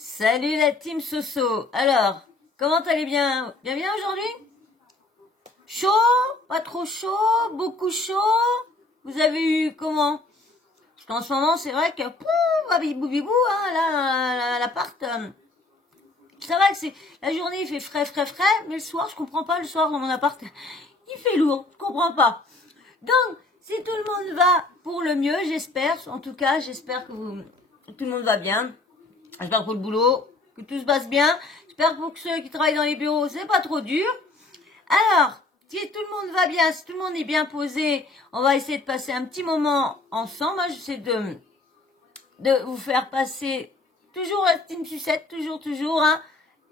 Salut la team Soso. Alors, comment allez bien? Bien aujourd'hui? Chaud? Pas trop chaud? Beaucoup chaud? Vous avez eu comment? Parce qu'en ce moment, c'est vrai que babibou bibou, hein, là, l'appart. C'est vrai que c'est la journée, il fait frais, mais le soir, je comprends pas. Le soir dans mon appart, il fait lourd. Je comprends pas. Donc, si tout le monde va pour le mieux, j'espère. En tout cas, j'espère que tout le monde va bien. J'espère pour le boulot, que tout se passe bien. J'espère pour que ceux qui travaillent dans les bureaux, c'est pas trop dur. Alors, si tout le monde va bien, si tout le monde est bien posé, on va essayer de passer un petit moment ensemble. Moi, j'essaie de vous faire passer toujours la team sucette, toujours, hein.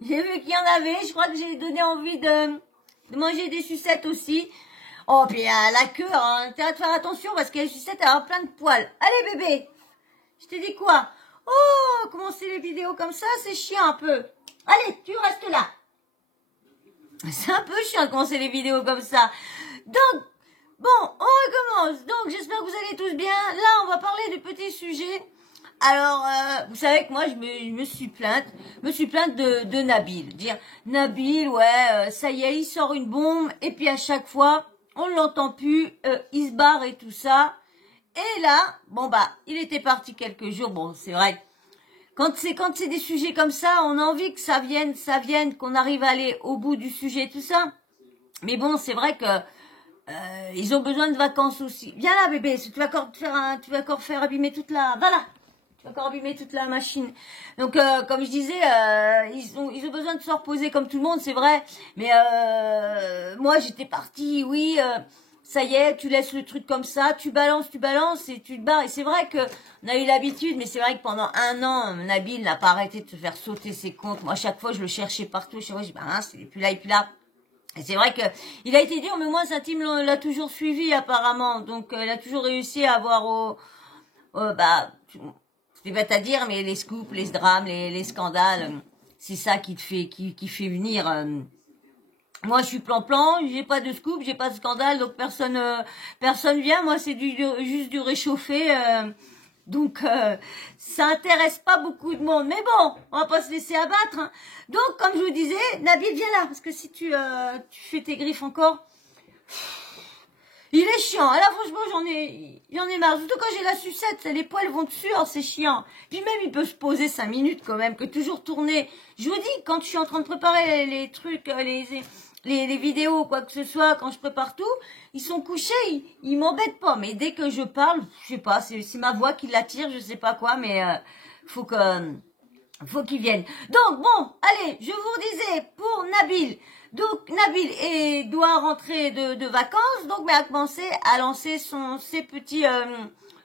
J'ai vu qu'il y en avait, je crois que j'ai donné envie de manger des sucettes aussi. Oh, puis la queue, hein, t'as de faire attention parce que les sucettes, elles ont plein de poils. Allez, bébé, je t'ai dit quoi? Oh, commencer les vidéos comme ça, c'est chiant un peu. Allez, tu restes là. C'est un peu chiant de commencer les vidéos comme ça. Donc, bon, on recommence. Donc, j'espère que vous allez tous bien. Là, on va parler du petit sujet. Alors, vous savez que moi, je me suis plainte de Nabil. Dire, Nabil, ouais, ça y est, il sort une bombe. Et puis, à chaque fois, on l'entend plus. Il se barre et tout ça. Et là, bon bah, il était parti quelques jours. Bon, c'est vrai. Quand c'est des sujets comme ça, on a envie que ça vienne, qu'on arrive à aller au bout du sujet, tout ça. Mais bon, c'est vrai que ils ont besoin de vacances aussi. Viens là, bébé, tu vas encore faire abîmer toute la, voilà, tu vas encore abîmer toute la machine. Donc, comme je disais, ils ont besoin de se reposer comme tout le monde, c'est vrai. Mais moi, j'étais partie, oui. Ça y est, tu laisses le truc comme ça, tu balances et tu te barres. Et c'est vrai que on a eu l'habitude, mais c'est vrai que pendant 1 an, Nabil n'a pas arrêté de se faire sauter ses comptes. Moi, à chaque fois, je le cherchais partout. Chaque fois, je dis, bah, hein, c'est plus là, et puis là. Et c'est vrai que il a été dur, mais moi, sa team l'a toujours suivi, apparemment. Donc, il a toujours réussi à avoir bah, c'est bête à dire, mais les scoops, les drames, les scandales, c'est ça qui fait unir. Moi, je suis plan-plan, j'ai pas de scoop, j'ai pas de scandale, donc personne vient. Moi, c'est juste du réchauffé, donc ça intéresse pas beaucoup de monde. Mais bon, on va pas se laisser abattre, hein. Donc, comme je vous disais, Nabil, viens là, parce que si tu fais tes griffes encore, il est chiant. Alors franchement, j'en ai marre. Surtout quand j'ai la sucette, les poils vont dessus, alors c'est chiant. Puis même, il peut se poser 5 minutes quand même, que toujours tourner. Je vous dis, quand je suis en train de préparer les trucs, les vidéos, quoi que ce soit, quand je prépare tout, ils sont couchés, ils m'embêtent pas. Mais dès que je parle, je sais pas, c'est ma voix qui l'attire, je sais pas quoi, mais faut qu'ils viennent. Donc bon, allez, je vous disais pour Nabil. Donc Nabil doit rentrer de vacances, donc mais a commencé à lancer ses petits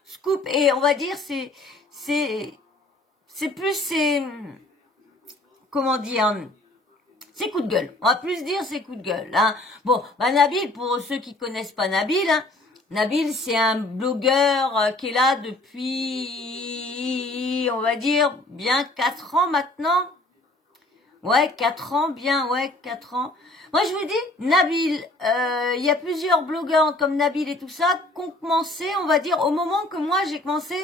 scoops, et on va dire c'est plus comment dire, ses coups de gueule. On va plus dire ses coups de gueule, hein. Bon, bah Nabil, pour ceux qui connaissent pas Nabil, hein, Nabil, c'est un blogueur qui est là depuis, on va dire, bien 4 ans maintenant. Ouais, 4 ans, bien, ouais, 4 ans. Moi, je vous dis, Nabil, il y a plusieurs blogueurs comme Nabil et tout ça qui ont commencé, on va dire, au moment que moi, j'ai commencé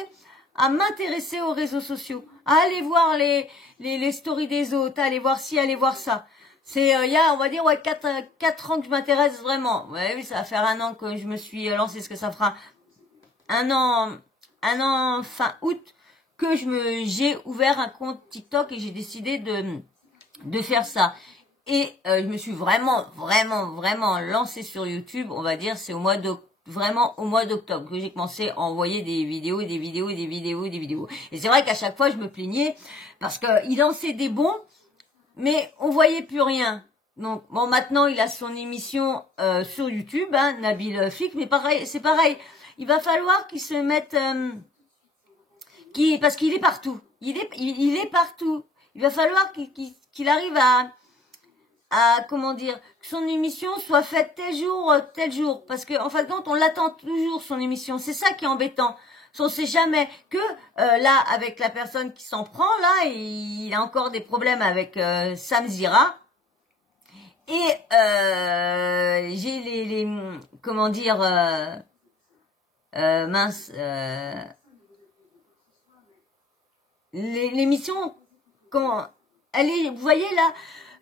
à m'intéresser aux réseaux sociaux, à aller voir les stories des autres, à aller voir ci, aller voir ça. C'est, il y a, on va dire, ouais, 4 ans que je m'intéresse vraiment. Ouais, oui, ça va faire 1 an que je me suis lancée, ce que ça fera 1 an, fin août, que j'ai ouvert un compte TikTok et j'ai décidé de faire ça. Et je me suis vraiment lancée sur YouTube, on va dire, c'est vraiment au mois d'octobre que j'ai commencé à envoyer des vidéos. Et c'est vrai qu'à chaque fois, je me plaignais parce qu'il lançait des bons, mais on voyait plus rien. Donc, bon, maintenant, il a son émission sur YouTube, hein, Nabil Flick, mais pareil, c'est pareil. Il va falloir qu'il se mette... parce qu'il est partout. Il est partout. Il va falloir qu'il arrive comment dire, que son émission soit faite tel jour. Parce que, en fin de compte, on l'attend toujours, son émission. C'est ça qui est embêtant. On sait jamais que, là, avec la personne qui s'en prend, là, il a encore des problèmes avec Sam Zira. Et j'ai comment dire, mince, l'émission quand elle est, vous voyez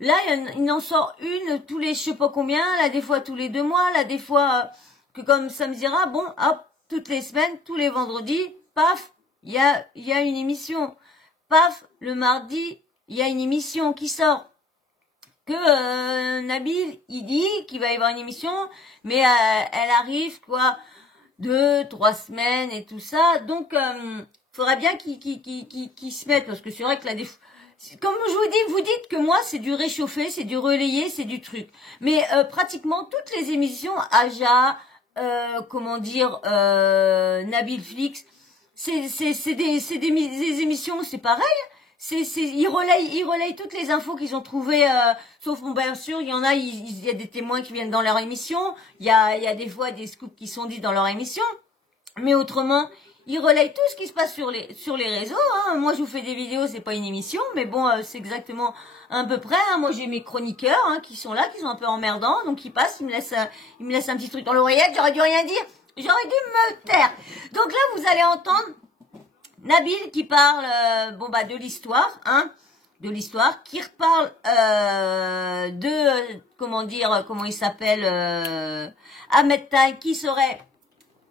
là, il en sort une tous les je sais pas combien, là des fois tous les 2 mois, là des fois que comme ça me dira, bon, hop, toutes les semaines, tous les vendredis, paf, il y a une émission. Paf, le mardi, il y a une émission qui sort. Que Nabil, il dit qu'il va y avoir une émission, mais elle arrive, quoi, 2, 3 semaines et tout ça. Donc, faudrait bien qu'il se mette, parce que c'est vrai que là, comme je vous dis, vous dites que moi, c'est du réchauffé, c'est du relayé, c'est du truc. Mais pratiquement toutes les émissions, Aja, comment dire, Nabil Flix, c'est des émissions, c'est pareil. Ils relayent toutes les infos qu'ils ont trouvées, sauf bon, bien sûr, il y a des témoins qui viennent dans leur émission, il y a des fois des scoops qui sont dits dans leur émission, mais autrement, ils relayent tout ce qui se passe sur les réseaux, hein. Moi, je vous fais des vidéos, c'est pas une émission, mais bon, c'est exactement à peu près, hein. Moi, j'ai mes chroniqueurs, hein, qui sont là, qui sont un peu emmerdants, donc ils passent, ils me laissent un petit truc dans l'oreillette, j'aurais dû rien dire, j'aurais dû me taire. Donc là, vous allez entendre Nabil qui parle de l'histoire, hein, de l'histoire, qui reparle comment il s'appelle, Ahmed Taï, qui serait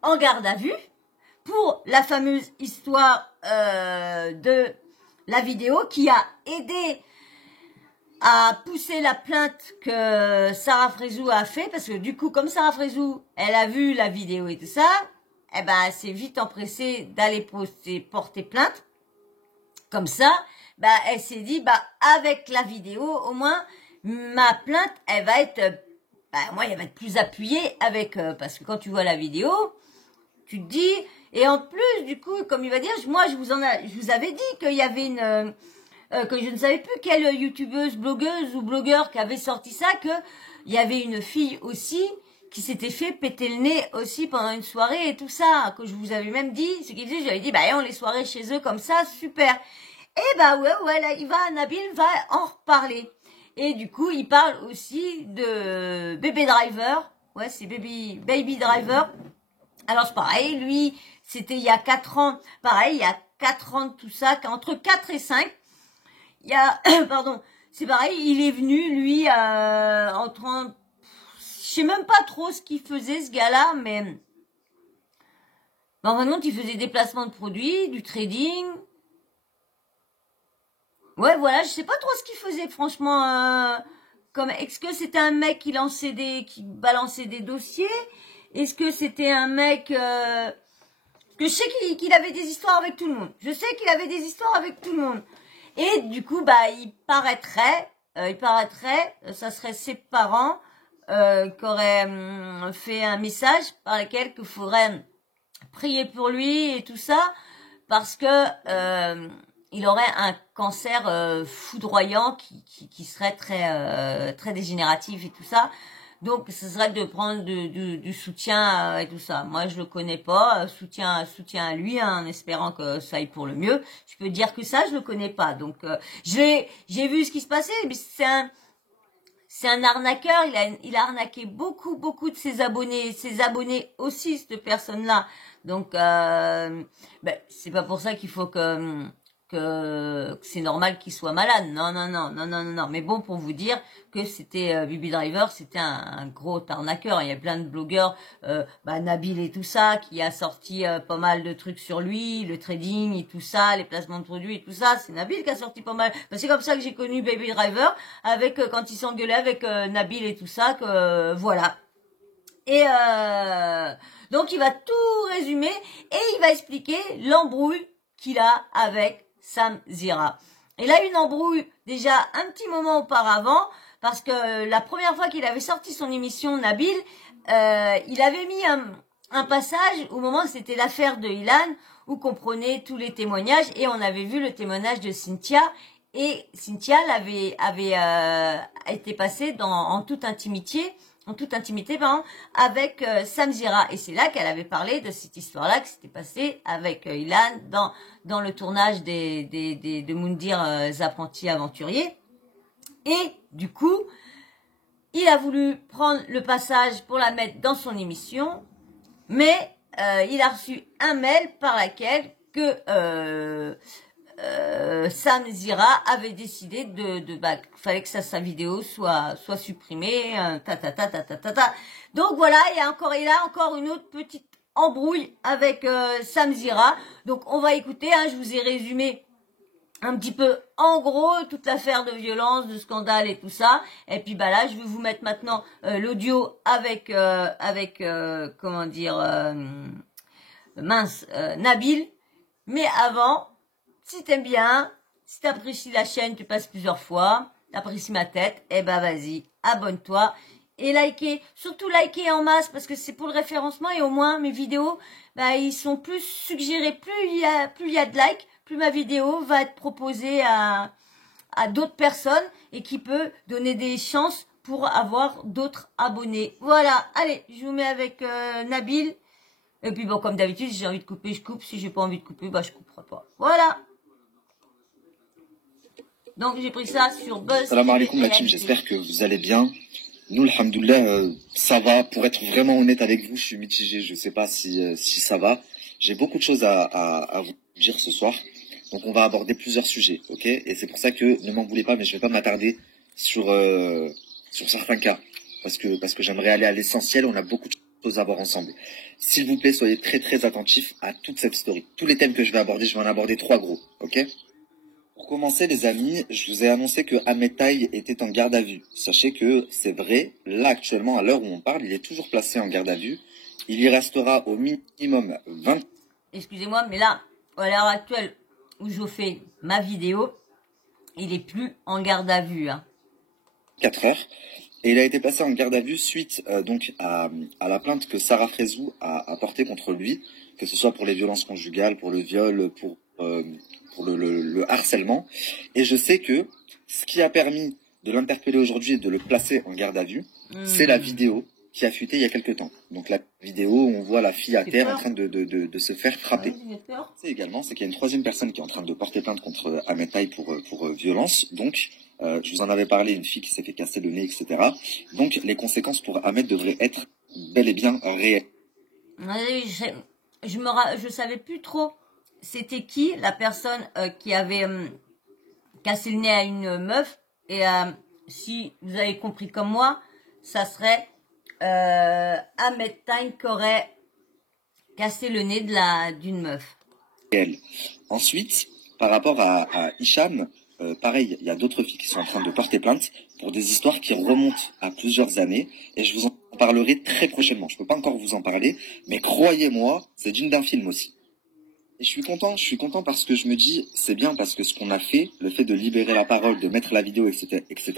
en garde à vue pour la fameuse histoire de la vidéo qui a aidé à pousser la plainte que Sarah Frézou a fait, parce que du coup, comme Sarah Frézou, elle a vu la vidéo et tout ça, eh ben, elle s'est vite empressée d'aller porter plainte. Comme ça, elle s'est dit, avec la vidéo, au moins, ma plainte, elle va être plus appuyée avec, parce que quand tu vois la vidéo, tu te dis, et en plus, du coup, comme il va dire, moi, je vous avais dit qu'il y avait que je ne savais plus quelle youtubeuse, blogueuse ou blogueur qui avait sorti ça, que il y avait une fille aussi qui s'était fait péter le nez aussi pendant une soirée et tout ça, que je vous avais même dit, ce qu'il disait, j'avais dit, on les soirées chez eux comme ça, super. Et ouais, là, Nabil va en reparler. Et du coup, il parle aussi de Baby Driver, ouais, c'est Baby Driver. Alors, c'est pareil, lui, c'était il y a 4 ans, pareil, il y a 4 ans de tout ça, entre 4 et 5, il y a, pardon, c'est pareil, il est venu, lui, je sais même pas trop ce qu'il faisait, ce gars-là, mais en fin de compte, il faisait des placements de produits, du trading. Ouais, voilà, je sais pas trop ce qu'il faisait, franchement. Est-ce que c'était un mec qui balançait des dossiers? Est-ce que c'était un mec que je sais qu'il avait des histoires avec tout le monde. Je sais qu'il avait des histoires avec tout le monde. Et du coup, il paraîtrait, ça serait ses parents qui auraient fait un message par lequel il faudrait prier pour lui et tout ça, parce que il aurait un cancer foudroyant qui serait très dégénératif et tout ça. Donc, ce serait de prendre du soutien et tout ça. Moi, je le connais pas. Soutien à lui, hein, en espérant que ça aille pour le mieux. Je peux dire que ça, je le connais pas. Donc, j'ai vu ce qui se passait, mais c'est un arnaqueur. Il a arnaqué beaucoup de ses abonnés. Ses abonnés aussi, cette personne-là. Donc, c'est pas pour ça qu'il faut que c'est normal qu'il soit malade. Non. Mais bon, pour vous dire que c'était Baby Driver, c'était un gros arnaqueur. Il y a plein de blogueurs, Nabil et tout ça, qui a sorti pas mal de trucs sur lui, le trading et tout ça, les placements de produits et tout ça. C'est Nabil qui a sorti pas mal. C'est comme ça que j'ai connu Baby Driver, avec quand il s'engueulait avec Nabil et tout ça, que voilà. Et donc il va tout résumer et il va expliquer l'embrouille qu'il a avec Sam Zira. Il a eu une embrouille déjà un petit moment auparavant, parce que la première fois qu'il avait sorti son émission, Nabil, il avait mis un passage au moment où c'était l'affaire de Ilan, où qu'on prenait tous les témoignages, et on avait vu le témoignage de Cynthia, et Cynthia avait été passée en toute intimité, avec Sam Zira. Et c'est là qu'elle avait parlé de cette histoire-là qui s'était passée avec Ilan dans le tournage de Moundir apprentis aventuriers. Et du coup, il a voulu prendre le passage pour la mettre dans son émission, mais il a reçu un mail par laquelle que Sam Zira avait décidé bah, qu'il fallait que sa vidéo soit supprimée, Donc voilà, il y a encore une autre petite embrouille avec Sam Zira. Donc on va écouter, hein, je vous ai résumé un petit peu en gros toute l'affaire de violence, de scandale et tout ça. Et puis bah là, je vais vous mettre maintenant l'audio avec comment dire Nabil. Mais avant, si t'aimes bien, si t'apprécies la chaîne, tu passes plusieurs fois, t'apprécies ma tête, eh ben vas-y, abonne-toi et likez. Surtout likez en masse parce que c'est pour le référencement et au moins mes vidéos, bah ils sont plus suggérés, plus il y a de likes, plus ma vidéo va être proposée à d'autres personnes et qui peut donner des chances pour avoir d'autres abonnés. Voilà, allez, je vous mets avec Nabil. Et puis bon, comme d'habitude, si j'ai envie de couper, je coupe. Si j'ai pas envie de couper, bah je couperai pas. Voilà. Donc j'ai pris ça sur Buzz. Salam alaikum la team, j'espère que vous allez bien. Nous, alhamdoulilah, ça va. Pour être vraiment honnête avec vous, je suis mitigé. Je sais pas si ça va. J'ai beaucoup de choses à vous dire ce soir. Donc on va aborder plusieurs sujets, ok? Et c'est pour ça que ne m'en voulez pas, mais je vais pas m'attarder sur certains cas. Parce que j'aimerais aller à l'essentiel. On a beaucoup de choses à voir ensemble. S'il vous plaît, soyez très très attentifs à toute cette story. Tous les thèmes que je vais aborder, je vais en aborder 3 gros, ok? Pour commencer, les amis, je vous ai annoncé que Ahmed Taï était en garde à vue. Sachez que c'est vrai, là actuellement, à l'heure où on parle, il est toujours placé en garde à vue. Il y restera au minimum 20... Excusez-moi, mais là, à l'heure actuelle où je fais ma vidéo, il est plus en garde à vue. 4 heures. Et il a été placé en garde à vue suite donc à la plainte que Sarah Frézou a portée contre lui, que ce soit pour les violences conjugales, pour le viol, pour le harcèlement. Et je sais que ce qui a permis de l'interpeller aujourd'hui et de le placer en garde à vue, c'est la vidéo qui a fuité il y a quelques temps. Donc la vidéo où on voit la fille à terre en train de se faire frapper. C'est également, c'est qu'il y a une 3e personne qui est en train de porter plainte contre Ahmed Taï pour violence. Donc je vous en avais parlé, une fille qui s'est fait casser le nez, etc. Donc les conséquences pour Ahmed devraient être bel et bien réelles. Je savais plus trop c'était qui la personne qui avait cassé le nez à une meuf. Et si vous avez compris comme moi, ça serait Ahmed Taï qui aurait cassé le nez d'une meuf. Ensuite, par rapport à Hicham, pareil, il y a d'autres filles qui sont en train de porter plainte pour des histoires qui remontent à plusieurs années. Et je vous en parlerai très prochainement. Je peux pas encore vous en parler, mais croyez-moi, c'est digne d'un film aussi. Et je suis content parce que je me dis, c'est bien parce que ce qu'on a fait, le fait de libérer la parole, de mettre la vidéo, etc.,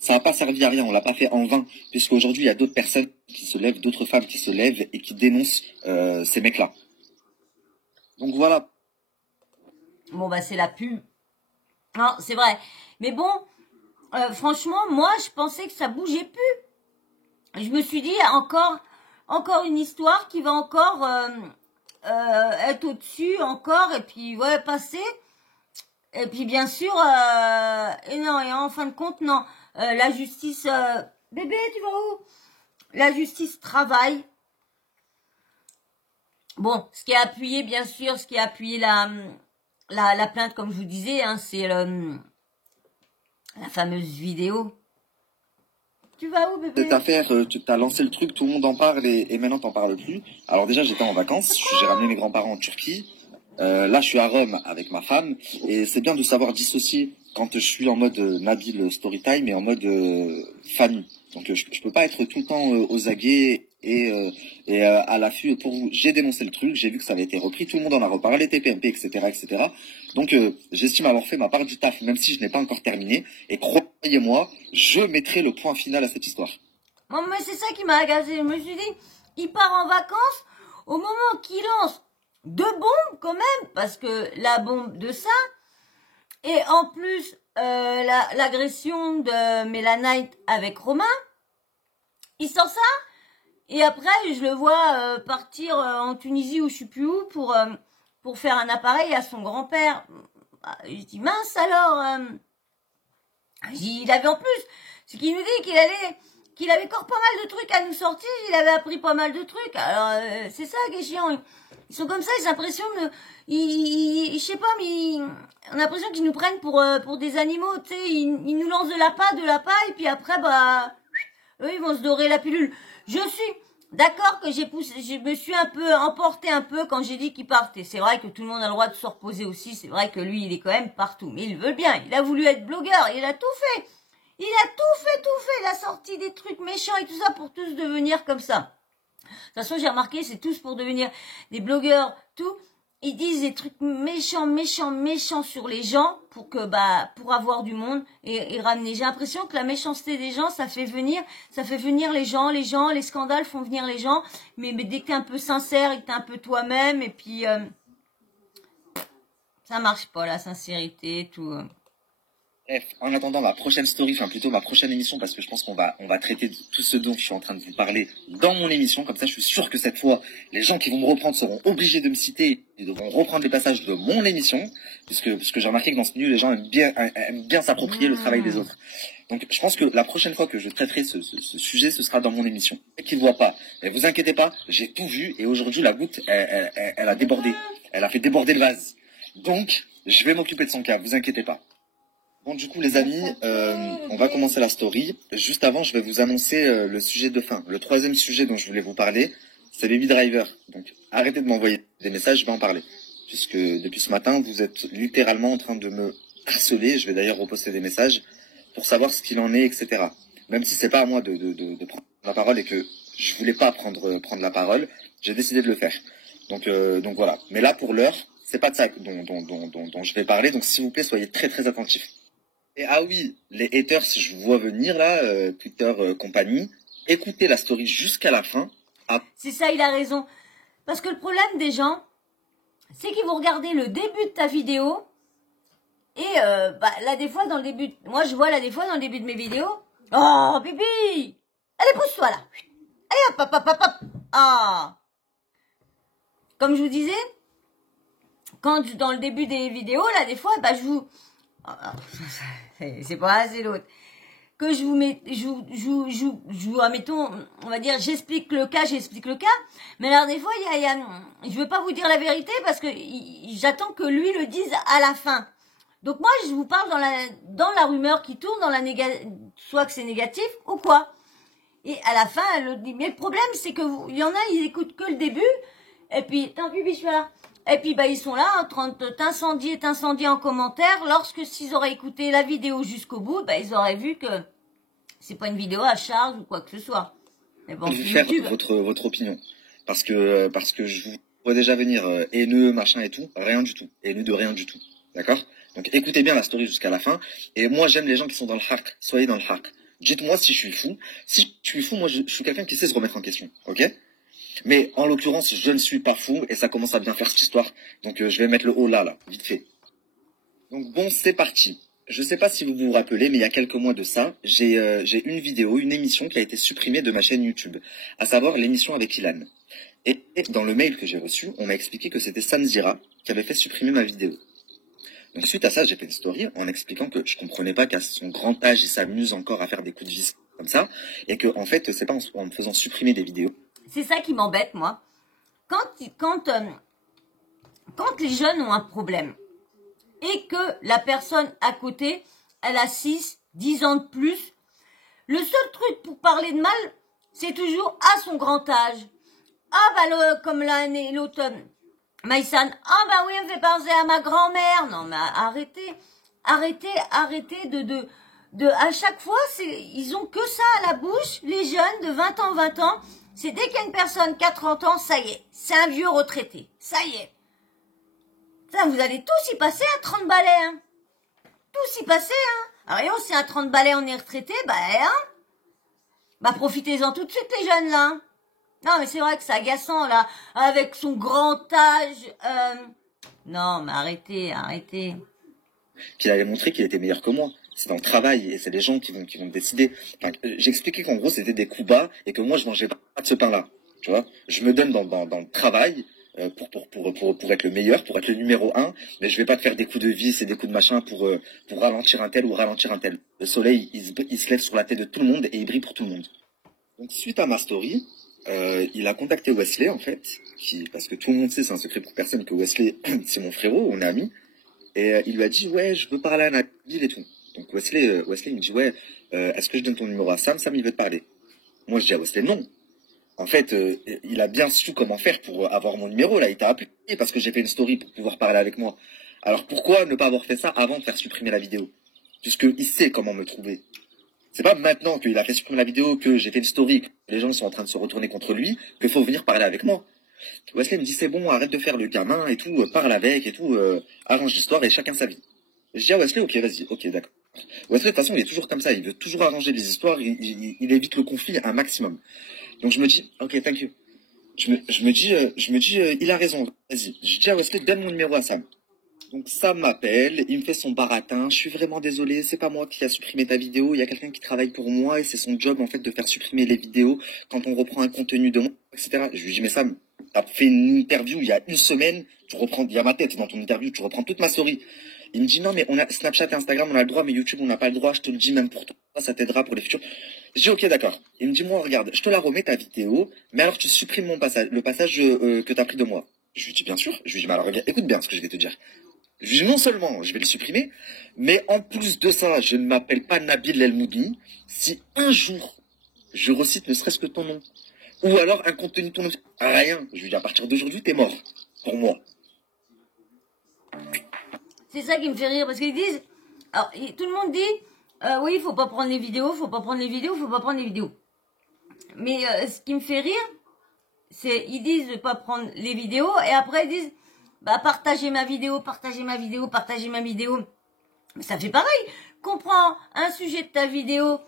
ça n'a pas servi à rien, on l'a pas fait en vain, puisqu'aujourd'hui, il y a d'autres personnes qui se lèvent, d'autres femmes qui se lèvent et qui dénoncent ces mecs-là. Donc voilà. Bon, bah c'est la pub. Non, c'est vrai. Mais bon, franchement, moi, je pensais que ça bougeait plus. Je me suis dit, encore une histoire qui va encore... être au-dessus encore et puis ouais passer et puis bien sûr et non et en fin de compte non la justice bébé tu vas où, la justice travaille. Bon, ce qui a appuyé bien sûr, ce qui a appuyé la plainte comme je vous disais, hein, c'est la fameuse vidéo. Tu vas où, bébé? Cette affaire, tu as lancé le truc, tout le monde en parle et maintenant t'en parles plus. Alors déjà, j'étais en vacances, j'ai ramené mes grands-parents en Turquie. Là, je suis à Rome avec ma femme et c'est bien de savoir dissocier quand je suis en mode Nabil Storytime et en mode famille. Donc je peux pas être tout le temps aux aguets et à l'affût pour vous. J'ai dénoncé le truc, j'ai vu que ça avait été repris, tout le monde en a reparlé, TPMP, etc., etc. Donc j'estime avoir fait ma part du taf, même si je n'ai pas encore terminé. Et croyez-moi, je mettrai le point final à cette histoire. Bon, mais c'est ça qui m'a agacé. Je me suis dit, il part en vacances au moment qu'il lance 2 bombes quand même, parce que la bombe de ça, et en plus l'agression de Mélanite avec Romain, il sort ça, et après je le vois partir en Tunisie ou je sais plus où pour faire un appareil à son grand-père. Je dis mince alors, il avait en plus, ce qu'il nous dit qu'il allait qu'il avait encore pas mal de trucs à nous sortir, il avait appris pas mal de trucs. Alors, c'est ça qui est chiant. Ils sont comme ça, j'ai l'impression de... je sais pas, mais on a l'impression qu'ils nous prennent pour des animaux, tu sais. Ils nous lancent de l'appât, et puis après, bah... eux, ils vont se dorer la pilule. Je suis d'accord que je me suis un peu emporté un peu quand j'ai dit qu'il partait. C'est vrai que tout le monde a le droit de se reposer aussi. C'est vrai que lui, il est quand même partout. Mais il veut bien. Il a voulu être blogueur. Il a tout fait. Il a tout fait. Il a sorti des trucs méchants et tout ça pour tous devenir comme ça. De toute façon, j'ai remarqué, c'est tous pour devenir des blogueurs, tout. Ils disent des trucs méchants sur les gens pour avoir du monde et ramener. J'ai l'impression que la méchanceté des gens, ça fait venir les gens, les scandales font venir les gens, mais dès que t'es un peu sincère et que t'es un peu toi-même, et puis, ça marche pas, la sincérité, tout. Bref, en attendant ma prochaine story, enfin plutôt ma prochaine émission, parce que je pense qu'on va traiter de tout ce dont je suis en train de vous parler dans mon émission. Comme ça, je suis sûr que cette fois, les gens qui vont me reprendre seront obligés de me citer et devront reprendre les passages de mon émission, puisque j'ai remarqué que dans ce milieu, les gens aiment bien s'approprier le travail des autres. Donc, je pense que la prochaine fois que je traiterai ce sujet, ce sera dans mon émission. Et qu'ils ne voient pas. Mais vous inquiétez pas, j'ai tout vu et aujourd'hui, la goutte, elle a débordé. Elle a fait déborder le vase. Donc, je vais m'occuper de son cas, vous inquiétez pas. Bon, du coup, les amis, on va commencer la story. Juste avant, je vais vous annoncer le sujet de fin. Le troisième sujet dont je voulais vous parler, c'est Baby Driver. Donc, arrêtez de m'envoyer des messages, je vais en parler. Puisque depuis ce matin, vous êtes littéralement en train de me harceler. Je vais d'ailleurs reposter des messages pour savoir ce qu'il en est, etc. Même si c'est pas à moi de prendre la parole et que je voulais pas prendre la parole, j'ai décidé de le faire. Donc voilà. Mais là, pour l'heure, c'est pas de ça dont je vais parler. Donc, s'il vous plaît, soyez très très attentifs. Et ah oui, les haters, je vous vois venir là, Twitter compagnie, écoutez la story jusqu'à la fin. Ah. C'est ça, il a raison. Parce que le problème des gens, c'est qu'ils vont regarder le début de ta vidéo. Et là, des fois, dans le début... Moi, je vois là, des fois, dans le début de mes vidéos... Oh, pipi! Allez, pousse-toi là! Allez, hop! Ah! Comme je vous disais, dans le début des vidéos, là, des fois, je vous... c'est pas assez l'autre. Que je vous mets, admettons, on va dire, j'explique le cas. Mais alors, des fois, je veux pas vous dire la vérité parce que j'attends que lui le dise à la fin. Donc moi, je vous parle dans la rumeur qui tourne, soit que c'est négatif ou quoi. Et à la fin, elle le dit. Mais le problème, c'est que il y en a, ils écoutent que le début. Et puis, tant pis, je suis là. Et puis, ils sont là, en train de t'incendier en commentaire. Lorsque s'ils auraient écouté la vidéo jusqu'au bout, ils auraient vu que c'est pas une vidéo à charge ou quoi que ce soit. Mais bon, je vais faire votre opinion. Parce que je vous vois déjà venir haineux, machin et tout. Rien du tout. Haineux de rien du tout. D'accord? Donc, écoutez bien la story jusqu'à la fin. Et moi, j'aime les gens qui sont dans le hack. Soyez dans le hack. Dites-moi si je suis fou. Si je suis fou, moi, je suis quelqu'un qui sait se remettre en question. Ok? Mais en l'occurrence, je ne suis pas fou et ça commence à bien faire cette histoire. Donc je vais mettre le haut là, vite fait. Donc bon, c'est parti. Je ne sais pas si vous vous rappelez, mais il y a quelques mois de ça, j'ai une émission qui a été supprimée de ma chaîne YouTube, à savoir l'émission avec Ilan. Et dans le mail que j'ai reçu, on m'a expliqué que c'était Sanzira qui avait fait supprimer ma vidéo. Donc suite à ça, j'ai fait une story en expliquant que je comprenais pas qu'à son grand âge, il s'amuse encore à faire des coups de vis comme ça, et que en fait, c'est pas en me faisant supprimer des vidéos. C'est ça qui m'embête, moi. Quand les jeunes ont un problème et que la personne à côté, elle a 6, 10 ans de plus, le seul truc pour parler de mal, c'est toujours à son grand âge. Ah comme l'autre Maïsan, oui, on me fait penser à ma grand-mère. Non, mais arrêtez de à chaque fois, ils ont que ça à la bouche, les jeunes de 20 ans, c'est dès qu'il y a une personne qui a 30 ans, ça y est, c'est un vieux retraité, ça y est. Ça, vous allez tous y passer à 30 balais, hein. Tous y passer, hein. Alors, si à 30 balais on est retraité, profitez-en tout de suite, les jeunes, là. Hein. Non, mais c'est vrai que c'est agaçant, là, avec son grand âge. Non, mais arrêtez. Qu'il avait montré qu'il était meilleur que moi. C'est dans le travail et c'est les gens qui vont décider. Enfin, j'expliquais qu'en gros c'était des coups bas et que moi je mangeais pas de ce pain-là. Tu vois, je me donne dans le travail pour être le meilleur, pour être le numéro 1, mais je vais pas te faire des coups de vis et des coups de machin pour ralentir un tel ou ralentir un tel. Le soleil il se lève sur la tête de tout le monde et il brille pour tout le monde. Donc, suite à ma story, il a contacté Wesley, en fait, parce que tout le monde sait, c'est un secret pour personne, que Wesley, c'est mon frérot, on est amis. Et il lui a dit, ouais, je veux parler à Nabil et tout. Donc Wesley il me dit, ouais, est-ce que je donne ton numéro à Sam? Sam, il veut te parler. Moi, je dis à Wesley, non. En fait, il a bien su comment faire pour avoir mon numéro, là. Il t'a appelé parce que j'ai fait une story pour pouvoir parler avec moi. Alors pourquoi ne pas avoir fait ça avant de faire supprimer la vidéo? Puisqu'il sait comment me trouver. C'est pas maintenant qu'il a fait supprimer la vidéo, que j'ai fait une story, que les gens sont en train de se retourner contre lui, qu'il faut venir parler avec moi. Wesley me dit, c'est bon, arrête de faire le gamin et tout, parle avec et tout, arrange l'histoire et chacun sa vie. Je dis à Wesley, ok, vas-y, ok, d'accord. Wesley, de toute façon, il est toujours comme ça, il veut toujours arranger les histoires, il évite le conflit un maximum. Donc je me dis, ok, thank you. Je me dis, il a raison, vas-y. Je dis à Wesley, donne mon numéro à Sam. Donc Sam m'appelle, il me fait son baratin, je suis vraiment désolé, c'est pas moi qui a supprimé ta vidéo, il y a quelqu'un qui travaille pour moi et c'est son job en fait de faire supprimer les vidéos quand on reprend un contenu de moi, etc. Je lui dis, mais Sam, t'as fait une interview il y a une semaine, tu reprends, il y a ma tête dans ton interview, tu reprends toute ma story. Il me dit, non mais on a Snapchat et Instagram, on a le droit, mais YouTube on n'a pas le droit, je te le dis même pour toi, ça t'aidera pour les futurs. Je dis, ok, d'accord. Il me dit, moi, regarde, je te la remets ta vidéo, mais alors tu supprimes mon passage, le passage que t'as pris de moi. Je lui dis, bien sûr. Je lui dis, mais alors regarde, écoute bien ce que je vais te dire. Je lui dis, non seulement je vais le supprimer, mais en plus de ça, je ne m'appelle pas Nabil El Moudni. Si un jour, je recite ne serait-ce que ton nom, ou alors un contenu de ton nom, rien. Je lui dis, à partir d'aujourd'hui, t'es mort. Pour moi. C'est ça qui me fait rire, parce qu'ils disent... Alors, tout le monde dit, oui, il faut pas prendre les vidéos, faut pas prendre les vidéos, faut pas prendre les vidéos. Mais ce qui me fait rire, c'est ils disent de pas prendre les vidéos, et après ils disent, bah partagez ma vidéo, partagez ma vidéo, partagez ma vidéo. Mais ça fait pareil. Qu'on prend un sujet de ta vidéo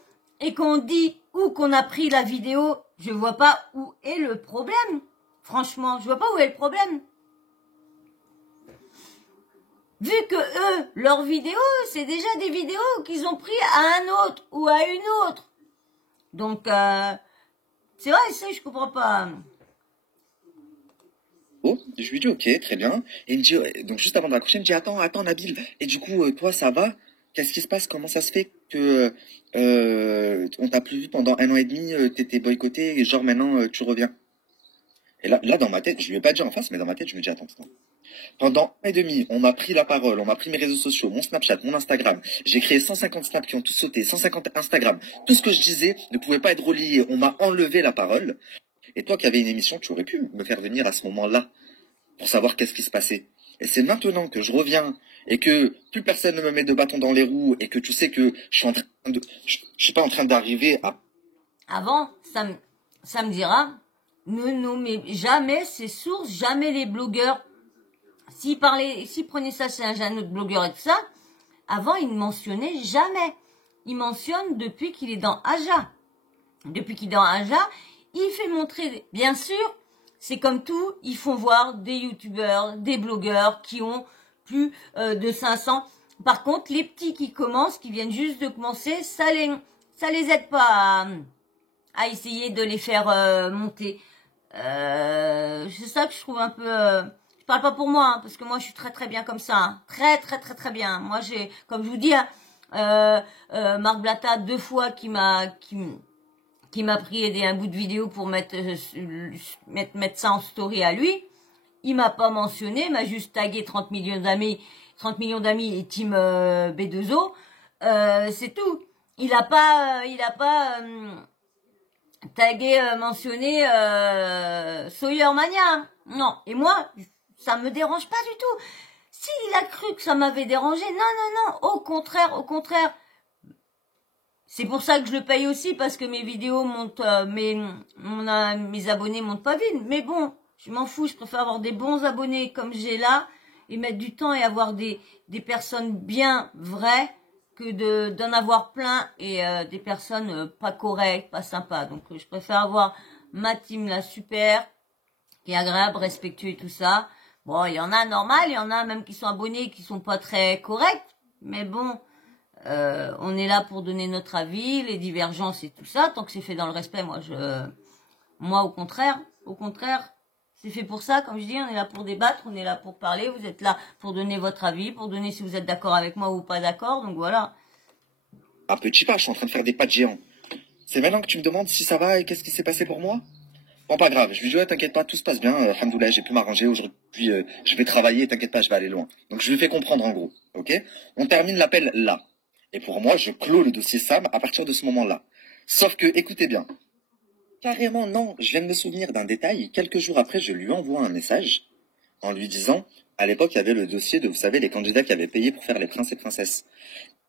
et qu'on dit où qu'on a pris la vidéo, je vois pas où est le problème. Franchement, je vois pas où est le problème. Vu que eux, leurs vidéos, c'est déjà des vidéos qu'ils ont pris à un autre ou à une autre. Donc, c'est vrai, ça, je comprends pas. Oh, je lui dis, ok, très bien. Et il me dit, donc juste avant de raccrocher, il me dit, attends, Nabil. Et du coup, toi, ça va? Qu'est-ce qui se passe? Comment ça se fait que on t'a plus vu pendant 1 an et demi, t'étais boycotté, et genre maintenant, tu reviens? Et là, dans ma tête, je lui ai pas dit en face, mais dans ma tête, je me dis, attends. Pendant 1 an et demi, on m'a pris la parole, on m'a pris mes réseaux sociaux, mon Snapchat, mon Instagram. J'ai créé 150 snaps qui ont tous sauté, 150 Instagram. Tout ce que je disais ne pouvait pas être relié. On m'a enlevé la parole. Et toi qui avais une émission, tu aurais pu me faire venir à ce moment-là pour savoir qu'est-ce qui se passait. Et c'est maintenant que je reviens et que plus personne ne me met de bâton dans les roues et que tu sais que je suis en train de, je suis pas en train d'arriver à... Avant, ça me dira, ne nommez jamais ces sources, jamais les blogueurs. S'ils prenaient ça chez un autre blogueur et tout ça, avant, ils ne mentionnaient jamais. Il mentionne depuis qu'il est dans Aja. Depuis qu'il est dans Aja, il fait montrer, bien sûr, c'est comme tout, ils font voir des youtubeurs, des blogueurs qui ont plus de 500. Par contre, les petits qui commencent, qui viennent juste de commencer, ça les aide pas à essayer de les faire monter. C'est ça que je trouve un peu... je parle pas pour moi, hein, parce que moi je suis très très bien comme ça. Hein. Très bien. Moi j'ai, comme je vous dis, hein, Marc Blatta 2 fois qui m'a pris un bout de vidéo pour mettre ça en story à lui. Il m'a pas mentionné, il m'a juste tagué 30 millions d'amis et team B2O. C'est tout. Il a pas tagué, mentionné Sawyer Mania. Non. Et moi, ça me dérange pas du tout. S'il a cru que ça m'avait dérangé, non. Au contraire. C'est pour ça que je le paye aussi, parce que mes vidéos montent, mes abonnés montent pas vite. Mais bon, je m'en fous, je préfère avoir des bons abonnés comme j'ai là, et mettre du temps et avoir des personnes bien vraies, que d'en avoir plein et des personnes pas correctes, pas sympas. Donc je préfère avoir ma team là super, qui est agréable, respectueux et tout ça. Bon, il y en a normal, il y en a même qui sont abonnés, qui sont pas très corrects, mais bon... on est là pour donner notre avis, les divergences et tout ça, tant que c'est fait dans le respect, moi au contraire, c'est fait pour ça, comme je dis, on est là pour débattre, on est là pour parler, vous êtes là pour donner votre avis, pour donner si vous êtes d'accord avec moi ou pas d'accord, donc voilà. Un petit pas, je suis en train de faire des pas de géant. C'est maintenant que tu me demandes si ça va et qu'est-ce qui s'est passé pour moi? Bon, pas grave. Je lui dis, ouais, t'inquiète pas, tout se passe bien. Alhamdoulilah, j'ai pu m'arranger. Aujourd'hui, je vais travailler. T'inquiète pas, je vais aller loin. Donc, je lui fais comprendre en gros. Ok? On termine l'appel là. Et pour moi, je clôt le dossier Sam à partir de ce moment-là. Sauf que, écoutez bien. Carrément, non. Je viens de me souvenir d'un détail. Quelques jours après, je lui envoie un message en lui disant, à l'époque, il y avait le dossier de, vous savez, les candidats qui avaient payé pour faire les princes et princesses.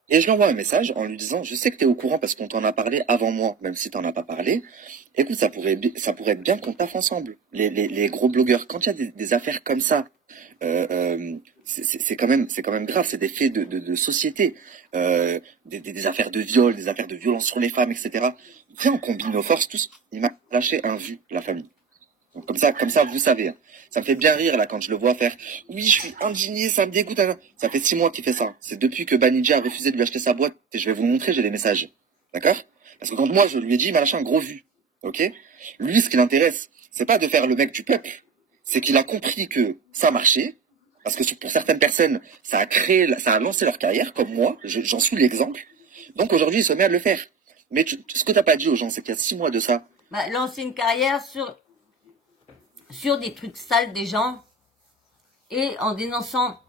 Et je lui envoie un message en lui disant, je sais que tu es au courant parce qu'on t'en a parlé avant moi, même si tu n'en as pas parlé. Écoute, ça pourrait être bien qu'on taffe ensemble. Les gros blogueurs, quand il y a des affaires comme ça, c'est quand même grave, c'est des faits de société, des affaires de viol, des affaires de violence sur les femmes, etc. Viens, on combine nos forces tous. Il m'a lâché un vu, la famille. Donc, comme ça, vous savez. Ça me fait bien rire, là, quand je le vois faire. Oui, je suis indigné, ça me dégoûte. Ça fait 6 mois qu'il fait ça. C'est depuis que Banijé a refusé de lui acheter sa boîte. Et je vais vous montrer, j'ai les messages. D'accord? Parce que quand moi, je lui ai dit, il m'a lâché un gros vu. Ok? Lui, ce qui l'intéresse, c'est pas de faire le mec du peuple. C'est qu'il a compris que ça marchait. Parce que pour certaines personnes, ça a lancé leur carrière, comme moi. J'en suis l'exemple. Donc aujourd'hui, il se met à le faire. Mais ce que t'as pas dit aux gens, c'est qu'il y a 6 mois de ça. Bah, lancer une carrière sur des trucs sales des gens et en dénonçant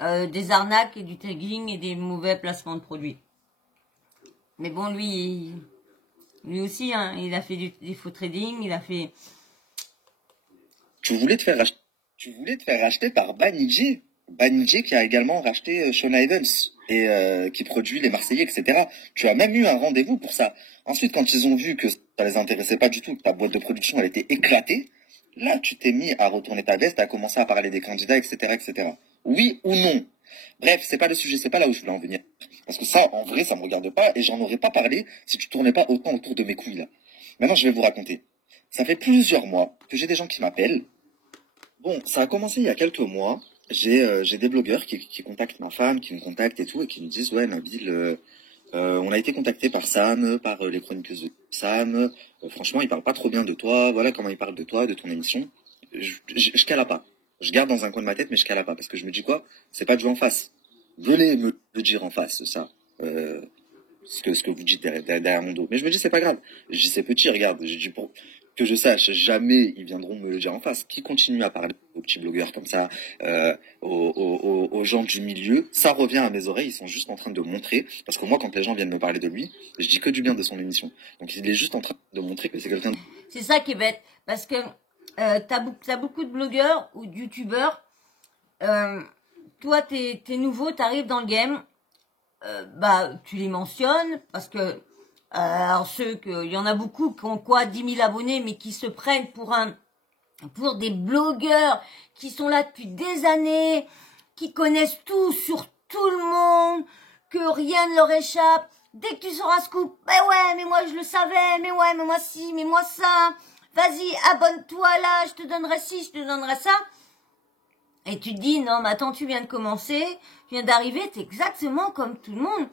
des arnaques et du tagging et des mauvais placements de produits. Mais bon, lui aussi, hein, il a fait des faux trading, il a fait... Tu voulais te faire racheter par Banijé. Banijé qui a également racheté Sean Evans et qui produit les Marseillais, etc. Tu as même eu un rendez-vous pour ça. Ensuite, quand ils ont vu que ça les intéressait pas du tout, que ta boîte de production elle était éclatée, là, tu t'es mis à retourner ta veste, à commencer à parler des candidats, etc., etc. Oui ou non? Bref, c'est pas le sujet, c'est pas là où je voulais en venir. Parce que ça, en vrai, ça me regarde pas et j'en aurais pas parlé si tu tournais pas autant autour de mes couilles, là. Maintenant, je vais vous raconter. Ça fait plusieurs mois que j'ai des gens qui m'appellent. Bon, ça a commencé il y a quelques mois. J'ai des blogueurs qui contactent ma femme, qui me contactent et tout, et qui me disent, ouais, Nabil, on a été contacté par Sam, par les chroniqueuses de Sam. Franchement, il parle pas trop bien de toi. Voilà comment il parle de toi, de ton émission. Je cala pas. Je garde dans un coin de ma tête, mais je cala pas. Parce que je me dis quoi? C'est pas de jouer en face. Venez me le dire en face, ça. Ce que vous dites derrière mon dos. Mais je me dis, c'est pas grave. Je dis, c'est petit, regarde. Je dis, pour que je sache, jamais ils viendront me le dire en face. Qui continue à parler aux petits blogueurs comme ça, aux gens du milieu, ça revient à mes oreilles. Ils sont juste en train de montrer. Parce que moi, quand les gens viennent me parler de lui, je dis que du bien de son émission. Donc il est juste en train de montrer que c'est quelqu'un de... C'est ça qui est bête. Parce que t'as beaucoup de blogueurs ou de youtubeurs. Toi, t'es nouveau, t'arrives dans le game. Bah, tu les mentionnes parce que alors il y en a beaucoup qui ont quoi 10 000 abonnés mais qui se prennent pour des blogueurs qui sont là depuis des années, qui connaissent tout sur tout le monde, que rien ne leur échappe. Dès que tu sors un scoop, mais ouais, mais moi je le savais, mais ouais, mais moi si, mais moi ça. Vas-y, abonne-toi là, je te donnerai ci, je te donnerai ça. Et tu te dis, non, mais attends, tu viens de commencer, tu viens d'arriver, t'es exactement comme tout le monde.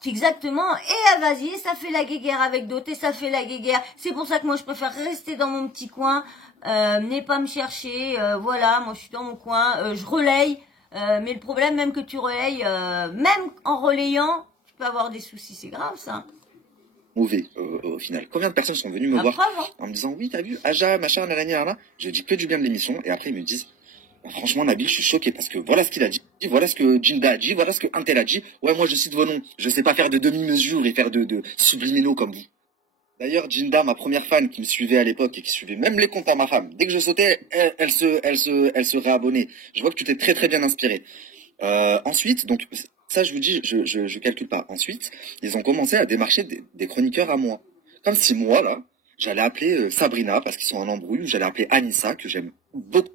T'es exactement, et vas-y, ça fait la guéguerre avec d'autres, et ça fait la guéguerre. C'est pour ça que moi, je préfère rester dans mon petit coin, n'aie pas me chercher, voilà, moi, je suis dans mon coin, je relaye, mais le problème, même que tu relayes, même en relayant, tu peux avoir des soucis, c'est grave, ça. Mauvais au final. Combien de personnes sont venues me voir en me disant, oui, t'as vu, Aja, machin, nanana, je dis que du bien de l'émission, et après, ils me disent, franchement, Nabil, je suis choqué parce que voilà ce qu'il a dit, voilà ce que Jinda a dit, voilà ce que Intel a dit. Ouais, moi, je cite vos noms. Je sais pas faire de demi-mesure et faire de subliminaux comme vous. D'ailleurs, Jinda, ma première fan qui me suivait à l'époque et qui suivait même les comptes à ma femme, dès que je sautais, elle se réabonnait. Je vois que tu t'es très très bien inspiré. Ensuite, donc, ça, je vous dis, je calcule pas. Ensuite, ils ont commencé à démarcher des chroniqueurs à moi. Comme si moi, là, j'allais appeler Sabrina parce qu'ils sont en embrouille, ou j'allais appeler Anissa, que j'aime beaucoup.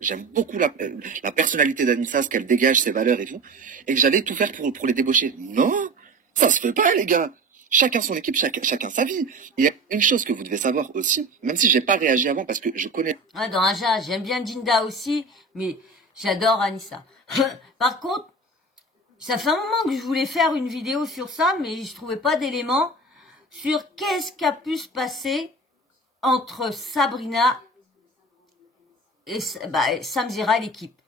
J'aime beaucoup la personnalité d'Anissa, ce qu'elle dégage, ses valeurs et tout. Et que j'allais tout faire pour les débaucher. Non, ça se fait pas, les gars. Chacun son équipe, chacun sa vie. Il y a une chose que vous devez savoir aussi, même si j'ai pas réagi avant parce que je connais... Ouais, dans Aja, j'aime bien Jinda aussi, mais j'adore Anissa. Par contre, ça fait un moment que je voulais faire une vidéo sur ça, mais je trouvais pas d'éléments sur qu'est-ce qui a pu se passer entre Sabrina et Samzira et l'équipe.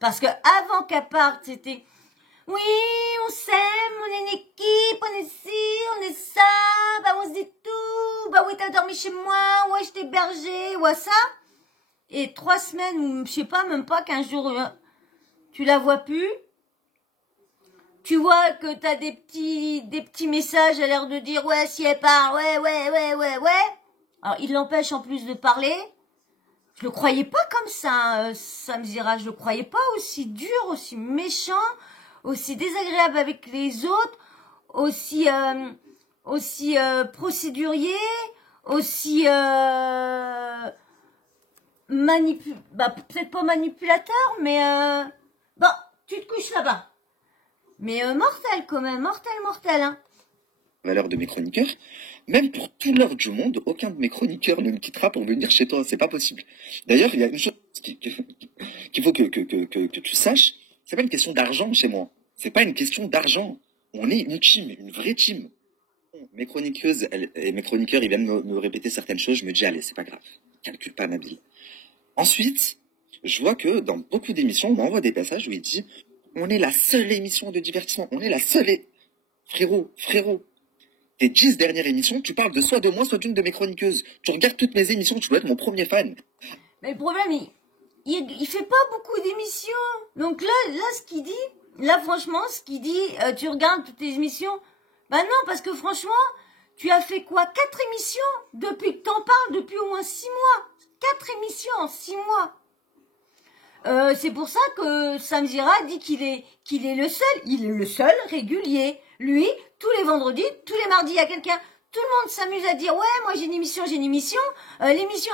Parce que avant qu'elle parte, c'était oui, on s'aime, on est une équipe, on est ci, on est ça, chez moi, ouais, je t'ai hébergé, ouais, ça. Et 3 semaines, ou je sais pas, même pas 15 jours, tu la vois plus. Tu vois que t'as des petits messages à l'air de dire, ouais, si elle part, ouais. Alors, il l'empêche en plus de parler. Je le croyais pas comme ça, Samzira. Je le croyais pas aussi dur, aussi méchant, aussi désagréable avec les autres, aussi procédurier, aussi peut-être pas manipulateur, mais bon, tu te couches là-bas. Mais mortel quand même, mortel, hein. Valeur de mes chroniqueurs, même pour tout l'or du monde, aucun de mes chroniqueurs ne me quittera pour venir chez toi, c'est pas possible. D'ailleurs, il y a une chose qu'il faut que tu saches, c'est pas une question d'argent chez moi, c'est pas une question d'argent, on est une team, une vraie team. Mes chroniqueuses et mes chroniqueurs, ils viennent me répéter certaines choses, je me dis, allez, c'est pas grave, calcule pas Nabil. Ensuite, je vois que dans beaucoup d'émissions, on m'envoie des passages où il dit, on est la seule émission de divertissement, on est la seule... Frérot, tes 10 dernières émissions, tu parles de soit de moi, soit d'une de mes chroniqueuses. Tu regardes toutes mes émissions, tu dois être mon premier fan. Mais le problème, il fait pas beaucoup d'émissions. Donc là, ce qu'il dit, là, franchement, ce qu'il dit, tu regardes toutes tes émissions. Bah non, parce que franchement, tu as fait quoi? 4 émissions depuis que t'en parles, depuis au moins 6 mois. 4 émissions en 6 mois. C'est pour ça que Samzira dit qu'il est le seul. Il est le seul régulier. Lui, tous les vendredis, tous les mardis, il y a quelqu'un. Tout le monde s'amuse à dire, ouais, moi j'ai une émission. L'émission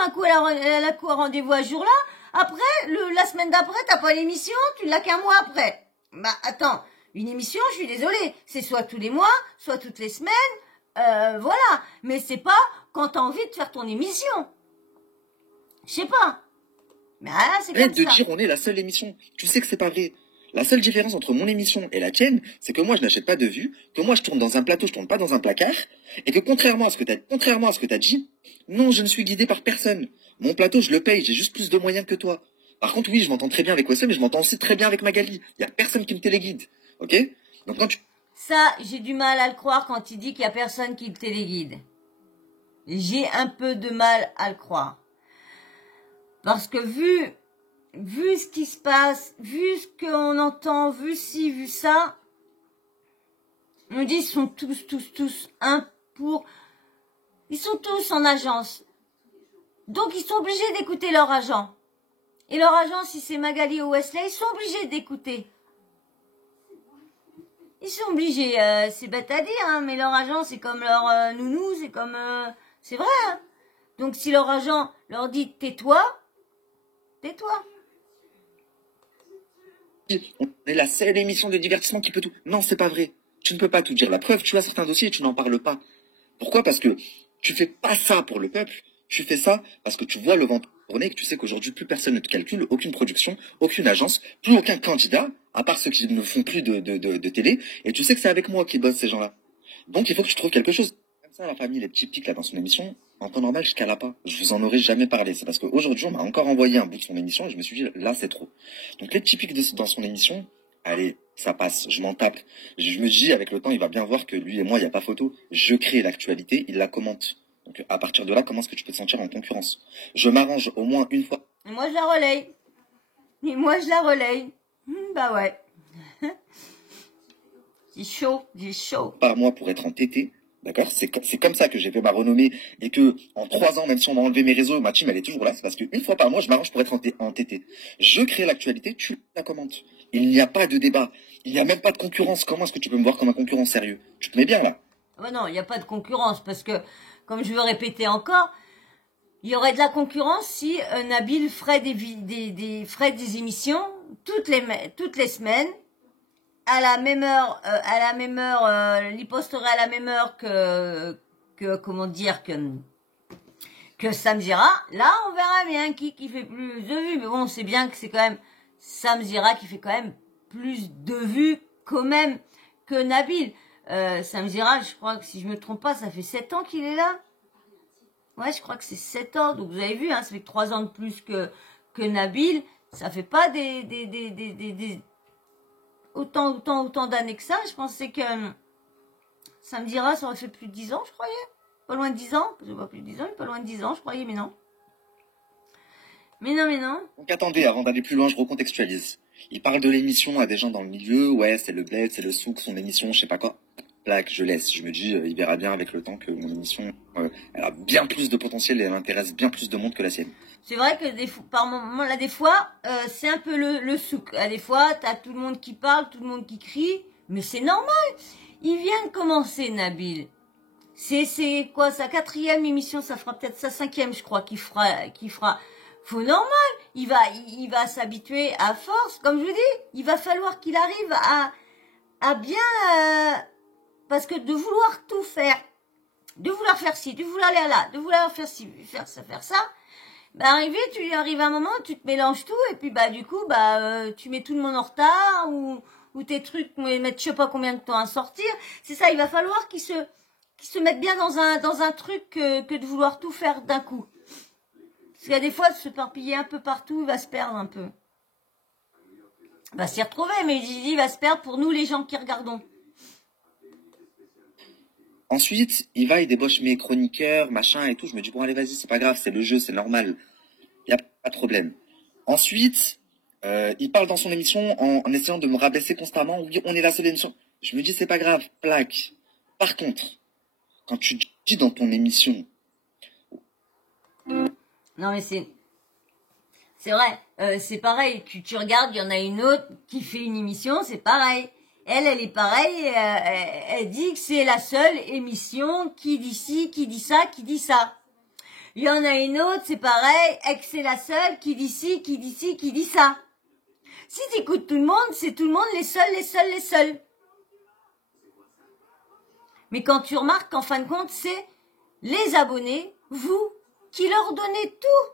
a coup elle a coup à rendez-vous à ce jour-là. Après, la semaine d'après, t'as pas l'émission, tu l'as qu'un mois après. Bah attends, une émission, je suis désolée, c'est soit tous les mois, soit toutes les semaines, voilà. Mais c'est pas quand t'as envie de faire ton émission. Je sais pas. Mais ah, c'est Arrête comme de ça. dire on est la seule émission. Tu sais que c'est pas vrai. La seule différence entre mon émission et la tienne, c'est que moi je n'achète pas de vues, que moi je tourne dans un plateau, je tourne pas dans un placard, et que contrairement à ce que t'as dit, non, je ne suis guidé par personne. Mon plateau, je le paye, j'ai juste plus de moyens que toi. Par contre, oui, je m'entends très bien avec Wessem, mais je m'entends aussi très bien avec Magali. Il y a personne qui me téléguide. Ok? Donc quand tu... Ça, j'ai du mal à le croire quand il dit qu'il y a personne qui le téléguide. J'ai un peu de mal à le croire. Parce que vu ce qui se passe, vu ce qu'on entend, vu ci, vu ça, on dit ils sont tous un pour... Ils sont tous en agence. Donc ils sont obligés d'écouter leur agent. Et leur agent, si c'est Magali ou Wesley, ils sont obligés d'écouter. Ils sont obligés, c'est bête à dire, hein, mais leur agent, c'est comme leur nounou, c'est comme... c'est vrai, hein. Donc si leur agent leur dit tais-toi, tais-toi. On est la seule émission de divertissement qui peut tout. Non, c'est pas vrai. Tu ne peux pas tout dire. La preuve, tu as certains dossiers et tu n'en parles pas. Pourquoi? Parce que tu fais pas ça pour le peuple. Tu fais ça parce que tu vois le vent tourner et que tu sais qu'aujourd'hui, plus personne ne te calcule, aucune production, aucune agence, plus aucun candidat, à part ceux qui ne font plus de télé. Et tu sais que c'est avec moi qu'ils bossent ces gens-là. Donc, il faut que tu trouves quelque chose. Comme ça, la famille, les petits pics là dans son émission, en temps normal, je cala pas. Je vous en aurais jamais parlé. C'est parce qu'aujourd'hui, on m'a encore envoyé un bout de son émission et je me suis dit, là, c'est trop. Donc, les petits pics dans son émission, allez, ça passe, je m'en tape. Je me dis, avec le temps, il va bien voir que lui et moi, il n'y a pas photo. Je crée l'actualité, il la commente. Donc, à partir de là, comment est-ce que tu peux te sentir en concurrence? Je m'arrange au moins une fois. Et moi, je la relaye. Bah ouais. C'est chaud. Par mois pour être en TT. D'accord? C'est comme ça que j'ai fait ma renommée et que, en 3 ans, même si on m'a enlevé mes réseaux, ma team, elle est toujours là. C'est parce qu'une fois par mois, je m'arrange pour être en TT. Je crée l'actualité, tu la commentes. Il n'y a pas de débat. Il n'y a même pas de concurrence. Comment est-ce que tu peux me voir comme un concurrent sérieux? Tu te mets bien, là? Bah non, il n'y a pas de concurrence parce que, comme je veux répéter encore, il y aurait de la concurrence si Nabil ferait des émissions toutes les semaines à la même heure, il posterait à la même heure que Samzira. Là, on verra bien qui fait plus de vues. Mais bon, c'est bien que c'est quand même Samzira qui fait quand même plus de vues quand même que Nabil. Samzira, je crois que si je me trompe pas, ça fait 7 ans qu'il est là. Ouais, je crois que c'est 7 ans. Donc vous avez vu, hein, ça fait 3 ans de plus que Nabil. Ça fait pas autant d'années que ça. Je pensais que ça me dira, ça aurait fait plus de 10 ans, je croyais. Pas loin de 10 ans. Pas plus de 10 ans, mais pas loin de 10 ans, je croyais, mais non. Mais non, mais non. Donc attendez, avant d'aller plus loin, je recontextualise. Il parle de l'émission à des gens dans le milieu, ouais, c'est le bled, c'est le souk, son émission, je sais pas quoi. Plaque, je laisse. Je me dis, il verra bien avec le temps que mon émission, elle a bien plus de potentiel et elle intéresse bien plus de monde que la sienne. C'est vrai que par moment, là, des fois, c'est un peu le souk. Des fois, t'as tout le monde qui parle, tout le monde qui crie, mais c'est normal. Il vient de commencer, Nabil. C'est quoi, sa 4e émission, ça fera peut-être sa 5e, je crois, qu'il fera. Faut normal. Il va s'habituer à force. Comme je vous dis, il va falloir qu'il arrive à bien, parce que de vouloir tout faire, de vouloir faire ci, de vouloir aller là, de vouloir faire ci, faire ça, bah arrive à un moment, tu te mélanges tout, et puis bah du coup, tu mets tout le monde en retard, ou tes trucs mettent je sais pas combien de temps à sortir. C'est ça, il va falloir qu'il se mette bien dans un truc que de vouloir tout faire d'un coup. Parce qu'il y a des fois, de se parpiller un peu partout, il va se perdre un peu. Il va s'y retrouver, mais il va se perdre pour nous, les gens qui regardons. Ensuite, il débauche mes chroniqueurs, machin et tout. Je me dis, bon, allez, vas-y, c'est pas grave, c'est le jeu, c'est normal. Il n'y a pas de problème. Ensuite, il parle dans son émission en essayant de me rabaisser constamment. Oui, on est la seule émission. Je me dis, c'est pas grave, plaque. Par contre, quand tu dis dans ton émission... Non, mais c'est vrai, c'est pareil. Tu regardes, il y en a une autre qui fait une émission, c'est pareil. Elle est pareille, elle dit que c'est la seule émission qui dit ci, qui dit ça, qui dit ça. Il y en a une autre, c'est pareil, et que c'est la seule qui dit ci, qui dit ci, qui dit ça. Si t'écoutes tout le monde, c'est tout le monde les seuls. Mais quand tu remarques qu'en fin de compte, c'est les abonnés, vous, qui leur donnez tout.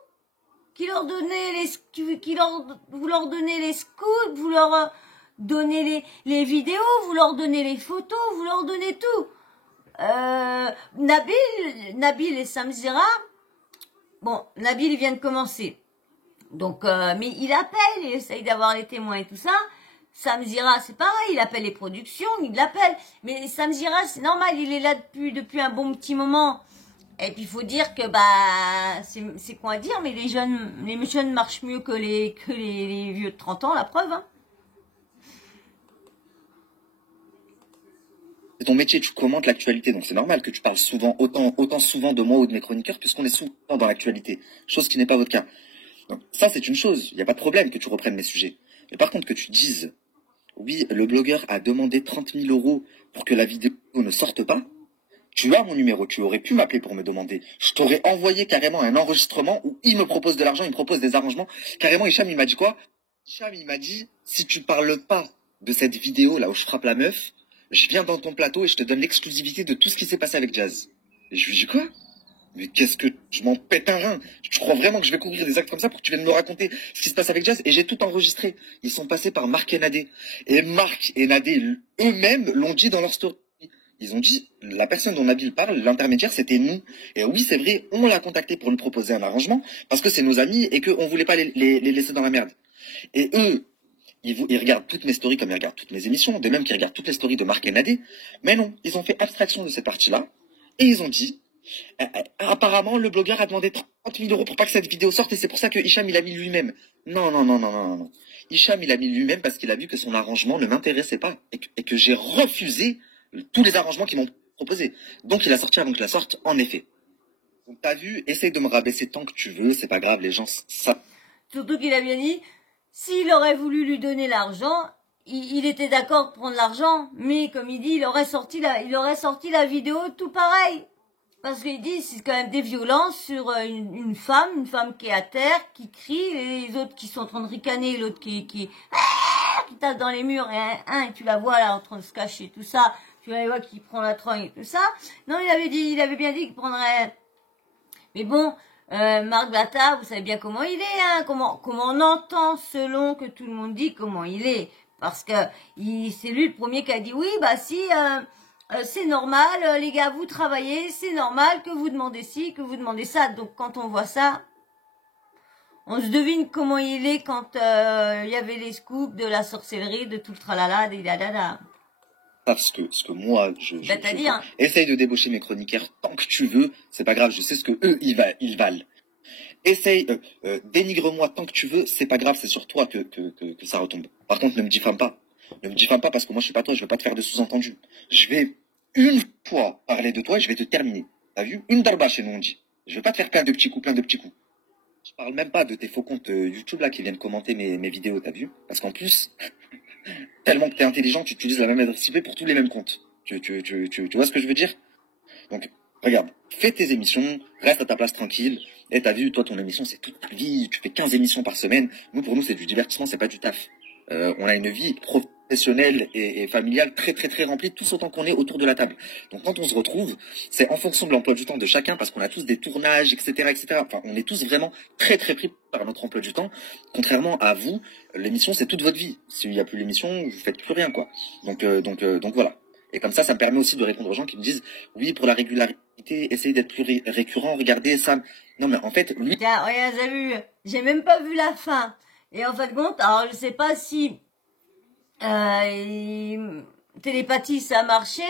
Vous leur donnez les scoops, vous leur donnez les vidéos, vous leur donnez les photos, vous leur donnez tout. Nabil et Samzira, bon, Nabil il vient de commencer. Donc, mais il appelle, il essaye d'avoir les témoins et tout ça. Samzira, c'est pareil, il appelle les productions, il l'appelle. Mais Samzira, c'est normal, il est là depuis un bon petit moment. Et puis il faut dire que c'est quoi à dire, mais les jeunes marchent mieux que les vieux de 30 ans, la preuve. Hein. C'est ton métier, tu commentes l'actualité, donc c'est normal que tu parles souvent, autant souvent de moi ou de mes chroniqueurs, puisqu'on est souvent dans l'actualité, chose qui n'est pas votre cas. Donc, ça, c'est une chose, il n'y a pas de problème que tu reprennes mes sujets. Mais par contre, que tu dises, oui, le blogueur a demandé 30 000 € pour que la vidéo ne sorte pas, tu as mon numéro, tu aurais pu m'appeler pour me demander. Je t'aurais envoyé carrément un enregistrement où il me propose de l'argent, il me propose des arrangements. Carrément, Hicham, il m'a dit quoi? Hicham, il m'a dit, si tu parles pas de cette vidéo là où je frappe la meuf, je viens dans ton plateau et je te donne l'exclusivité de tout ce qui s'est passé avec Jazz. Et je lui dis quoi? Mais qu'est-ce que je m'en pète un rein? Tu crois vraiment que je vais couvrir des actes comme ça pour que tu viennes me raconter ce qui se passe avec Jazz? Et j'ai tout enregistré. Ils sont passés par Marc et Nadé. Et Marc et Nadé eux-mêmes l'ont dit dans leur story. Ils ont dit, la personne dont Nabil parle, l'intermédiaire, c'était nous. Et oui, c'est vrai, on l'a contacté pour lui proposer un arrangement, parce que c'est nos amis et qu'on voulait pas les laisser dans la merde. Et eux, ils regardent toutes mes stories comme ils regardent toutes mes émissions, de même qu'ils regardent toutes les stories de Marc et Nadé. Mais non, ils ont fait abstraction de cette partie-là, et ils ont dit, apparemment, le blogueur a demandé 30 000 € pour pas que cette vidéo sorte, et c'est pour ça que Hicham, il a mis lui-même. Non. Hicham, il a mis lui-même parce qu'il a vu que son arrangement ne m'intéressait pas, et que j'ai refusé tous les arrangements qu'ils m'ont proposés. Donc il a sorti avant que je la sorte, en effet. Donc t'as vu, essaye de me rabaisser tant que tu veux, c'est pas grave, les gens, ça... Surtout qu'il a bien dit, s'il aurait voulu lui donner l'argent, il était d'accord de prendre l'argent, mais comme il dit, il aurait sorti la vidéo tout pareil. Parce qu'il dit, c'est quand même des violences sur une femme qui est à terre, qui crie, les autres qui sont en train de ricaner, l'autre qui tape dans les murs, et tu la vois là en train de se cacher, tout ça. Tu la vois qui prend la trogne et tout ça. Non, il avait bien dit qu'il prendrait. Mais bon, Marc Blatta, vous savez bien comment il est, hein, comment on entend selon que tout le monde dit comment il est. Parce que c'est lui le premier qui a dit oui, c'est normal, les gars, vous travaillez, c'est normal que vous demandez ci, que vous demandez ça. Donc quand on voit ça, on se devine comment il est quand il y avait les scoops de la sorcellerie, de tout le tralala, des dadada. ce que moi, C'est-à-dire, essaye de débaucher mes chroniqueurs tant que tu veux, c'est pas grave, je sais ce que eux, ils valent. Essaye, dénigre-moi tant que tu veux, c'est pas grave, c'est sur toi que ça retombe. Par contre, ne me diffame pas. Ne me diffame pas parce que moi, je suis pas toi, je vais pas te faire de sous-entendu. Je vais une fois parler de toi et je vais te terminer. T'as vu? Une darba chez nous, on dit. Je vais pas te faire plein de petits coups, plein de petits coups. Je parle même pas de tes faux comptes YouTube là qui viennent commenter mes vidéos, t'as vu? Parce qu'en plus, tellement que t'es intelligent, tu utilises la même adresse IP pour tous les mêmes comptes. Tu vois ce que je veux dire? Donc, regarde, fais tes émissions, reste à ta place tranquille. Et t'as vu, toi, ton émission, c'est toute ta vie. Tu fais 15 émissions par semaine. Nous, pour nous, c'est du divertissement, c'est pas du taf. On a une vie professionnelle et familiale très, très, très remplie, tous autant qu'on est autour de la table. Donc, quand on se retrouve, c'est en fonction de l'emploi du temps de chacun, parce qu'on a tous des tournages, etc., etc. Enfin, on est tous vraiment très, très pris par notre emploi du temps. Contrairement à vous, l'émission, c'est toute votre vie. S'il n'y a plus l'émission, vous faites plus rien, quoi. Donc voilà. Et comme ça me permet aussi de répondre aux gens qui me disent oui, pour la régularité, essayez d'être plus récurrent, regardez ça. Non, mais en fait, lui. Tiens, regarde, t'as vu, j'ai même pas vu la fin. Et en fin de compte, alors je sais pas si télépathie ça a marché,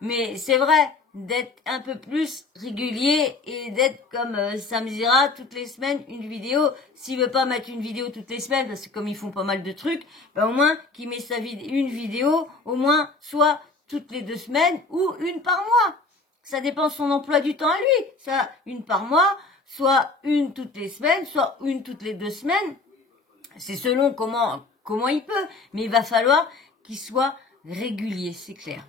mais c'est vrai d'être un peu plus régulier et d'être comme Samzira toutes les semaines une vidéo. S'il veut pas mettre une vidéo toutes les semaines, parce que comme ils font pas mal de trucs, ben au moins qu'il met une vidéo, au moins soit toutes les 2 semaines ou une par mois. Ça dépend de son emploi du temps à lui. Ça, une par mois, soit une toutes les semaines, soit une toutes les 2 semaines. C'est selon comment il peut. Mais il va falloir qu'il soit régulier, c'est clair.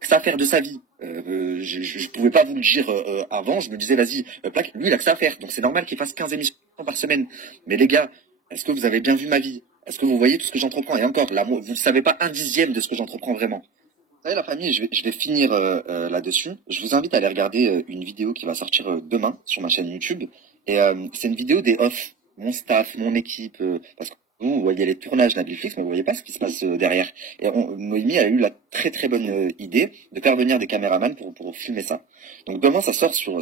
Ça faire de sa vie. Je pouvais pas vous le dire avant, je me disais vas-y, plaque, lui il a que ça à faire, donc c'est normal qu'il fasse 15 émissions par semaine. Mais les gars, est-ce que vous avez bien vu ma vie? Est-ce que vous voyez tout ce que j'entreprends? Et encore, là, vous ne savez pas 1/10 de ce que j'entreprends vraiment. Vous savez la famille, je vais finir là-dessus. Je vous invite à aller regarder une vidéo qui va sortir demain sur ma chaîne YouTube. Et c'est une vidéo des off, mon staff, mon équipe, parce que vous voyez les tournages Netflix, mais vous voyez pas ce qui se passe derrière. Et Noémie a eu la très très bonne idée de faire venir des caméramans pour filmer ça. Donc demain, ça sort sur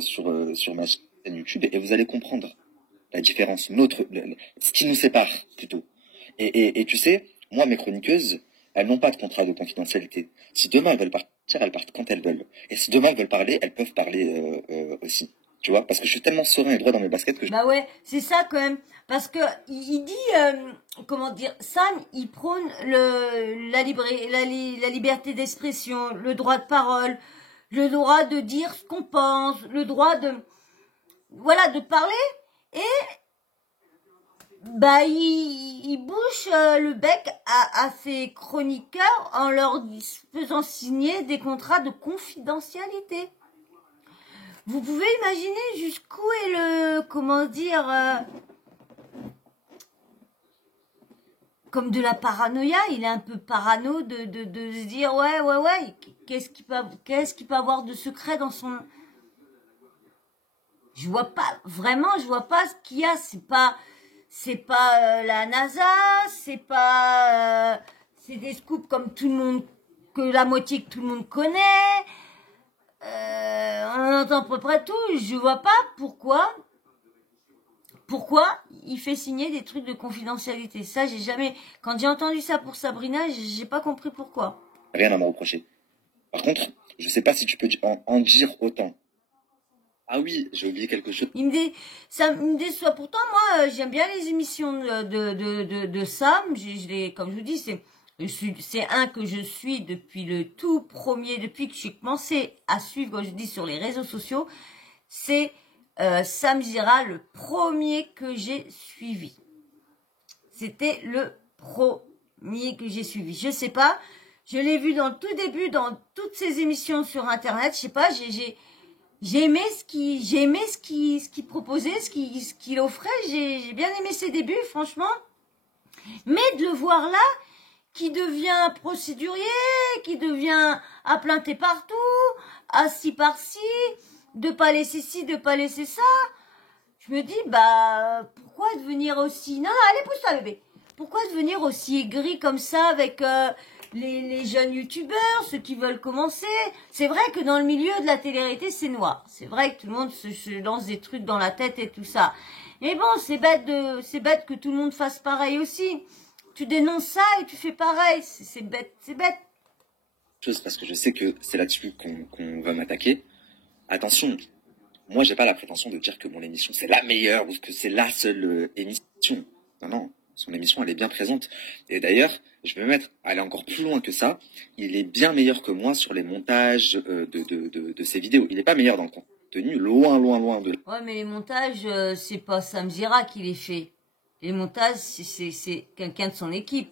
ma chaîne YouTube et vous allez comprendre la différence, ce qui nous sépare plutôt. Et tu sais, moi, mes chroniqueuses, elles n'ont pas de contrat de confidentialité. Si demain elles veulent partir, elles partent quand elles veulent. Et si demain elles veulent parler, elles peuvent parler aussi. Tu vois, parce que je suis tellement serein et droit dans mes baskets que je... Bah ouais, c'est ça quand même. Parce que il dit, comment dire, Sam, il prône la liberté d'expression, le droit de parole, le droit de dire ce qu'on pense, le droit de, voilà, de parler. Et bah il bouche le bec à ses chroniqueurs en leur faisant signer des contrats de confidentialité. Vous pouvez imaginer jusqu'où est le, comment dire, comme de la paranoïa. Il est un peu parano de se dire ouais, qu'est-ce qu'il peut avoir de secret dans son... Je vois pas ce qu'il y a. C'est pas la NASA, c'est pas, c'est des scoops comme tout le monde, que la moitié que tout le monde connaît. On entend à peu près tout. Je vois pas pourquoi il fait signer des trucs de confidentialité. Ça, j'ai jamais... Quand j'ai entendu ça pour Sabrina, j'ai pas compris pourquoi. Rien à me reprocher. Par contre, je sais pas si tu peux en dire autant. Ah oui, j'ai oublié quelque chose. Ça me déçoit. Pourtant, moi, j'aime bien les émissions de Sam. Comme je vous dis, c'est un que je suis depuis le tout premier, depuis que j'ai commencé à suivre, comme je dis, sur les réseaux sociaux. C'est Samzira, le premier que j'ai suivi. C'était le premier que j'ai suivi. Je sais pas, je l'ai vu dans le tout début, dans toutes ces émissions sur Internet. Je sais pas, j'ai aimé ce qu'il proposait, ce qu'il offrait. J'ai bien aimé ses débuts, franchement. Mais de le voir là, qui devient procédurier, qui devient à plainter partout, assis par-ci, de pas laisser ci, de pas laisser ça. Je me dis, bah, pourquoi devenir aussi... Non, allez, pousse-toi, bébé. Pourquoi devenir aussi aigri comme ça avec les jeunes youtubeurs, ceux qui veulent commencer? C'est vrai que dans le milieu de la télé-réalité, c'est noir. C'est vrai que tout le monde se lance des trucs dans la tête et tout ça. Mais bon, c'est bête que tout le monde fasse pareil aussi. Tu dénonces ça et tu fais pareil. C'est bête, c'est bête. chose parce que je sais que c'est là-dessus qu'on va m'attaquer. Attention, moi j'ai pas la prétention de dire que mon émission c'est la meilleure ou que c'est la seule émission. Non, non, son émission elle est bien présente. Et d'ailleurs, je vais même aller encore plus loin que ça. Il est bien meilleur que moi sur les montages de ses vidéos. Il est pas meilleur dans le contenu, loin, loin, loin de. Ouais, mais les montages, c'est pas Sam Zira qui les fait. Les montages, c'est quelqu'un de son équipe.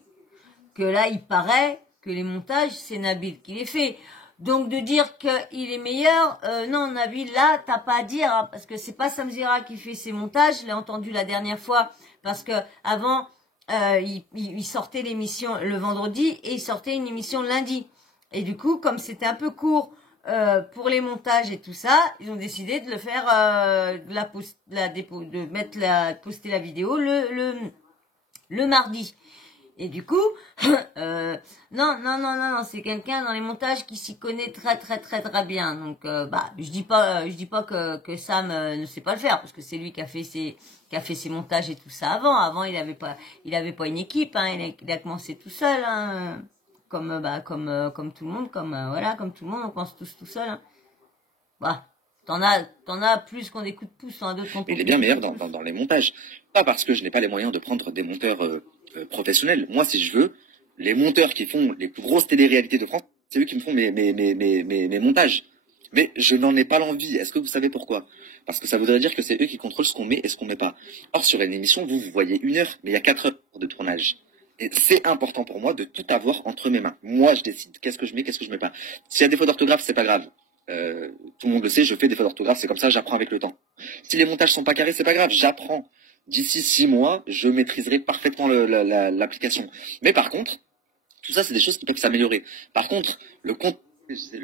Que là, il paraît que les montages, c'est Nabil qui les fait. Donc de dire qu'il est meilleur, non, Nabil, là, t'as pas à dire, hein, parce que c'est pas Sam Zira qui fait ses montages. Je l'ai entendu la dernière fois, parce que avant, il sortait l'émission le vendredi et il sortait une émission le lundi. Et du coup, comme c'était un peu court pour les montages et tout ça, ils ont décidé de le faire, poster la vidéo le mardi. Et du coup, non, c'est quelqu'un dans les montages qui s'y connaît très très très très bien. Donc, je dis pas que Sam ne sait pas le faire parce que c'est lui qui a fait ses montages et tout ça avant. Avant, il avait pas une équipe, hein. Il a commencé tout seul, hein. Comme tout le monde, comme tout le monde, on pense tous tout seul, hein. Bah, t'en as plus qu'on des coups de pouce, hein, d'autres qu'on. Il est bien meilleur dans les montages. Pas parce que je n'ai pas les moyens de prendre des monteurs professionnels. Moi, si je veux, les monteurs qui font les plus grosses télé-réalités de France, c'est eux qui me font mes montages. Mais je n'en ai pas l'envie. Est-ce que vous savez pourquoi? Parce que ça voudrait dire que c'est eux qui contrôlent ce qu'on met et ce qu'on met pas. Or, sur une émission, vous voyez 1 heure, mais il y a 4 heures de tournage. Et c'est important pour moi de tout avoir entre mes mains. Moi, je décide qu'est-ce que je mets, qu'est-ce que je mets pas. S'il y a des fautes d'orthographe, c'est pas grave. Tout le monde le sait, je fais des fautes d'orthographe, c'est comme ça, j'apprends avec le temps. Si les montages sont pas carrés, c'est pas grave, j'apprends. D'ici 6 mois, je maîtriserai parfaitement l'application. Mais par contre, tout ça, c'est des choses qui peuvent s'améliorer. Par contre, le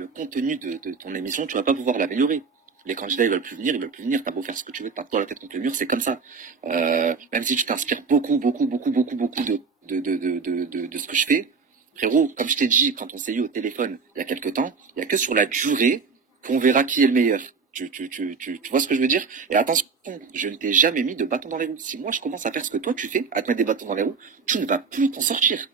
contenu de ton émission, tu vas pas pouvoir l'améliorer. Les candidats, ils veulent plus venir, t'as beau faire ce que tu veux, pas toi la tête contre le mur, c'est comme ça. Même si tu t'inspires beaucoup de ce que je fais, frérot, comme je t'ai dit, quand on s'est eu au téléphone il y a quelques temps, il y a que sur la durée qu'on verra qui est le meilleur. Tu vois ce que je veux dire? Et attention, je ne t'ai jamais mis de bâton dans les roues. Si moi je commence à faire ce que toi tu fais, à te mettre des bâtons dans les roues, tu ne vas plus t'en sortir.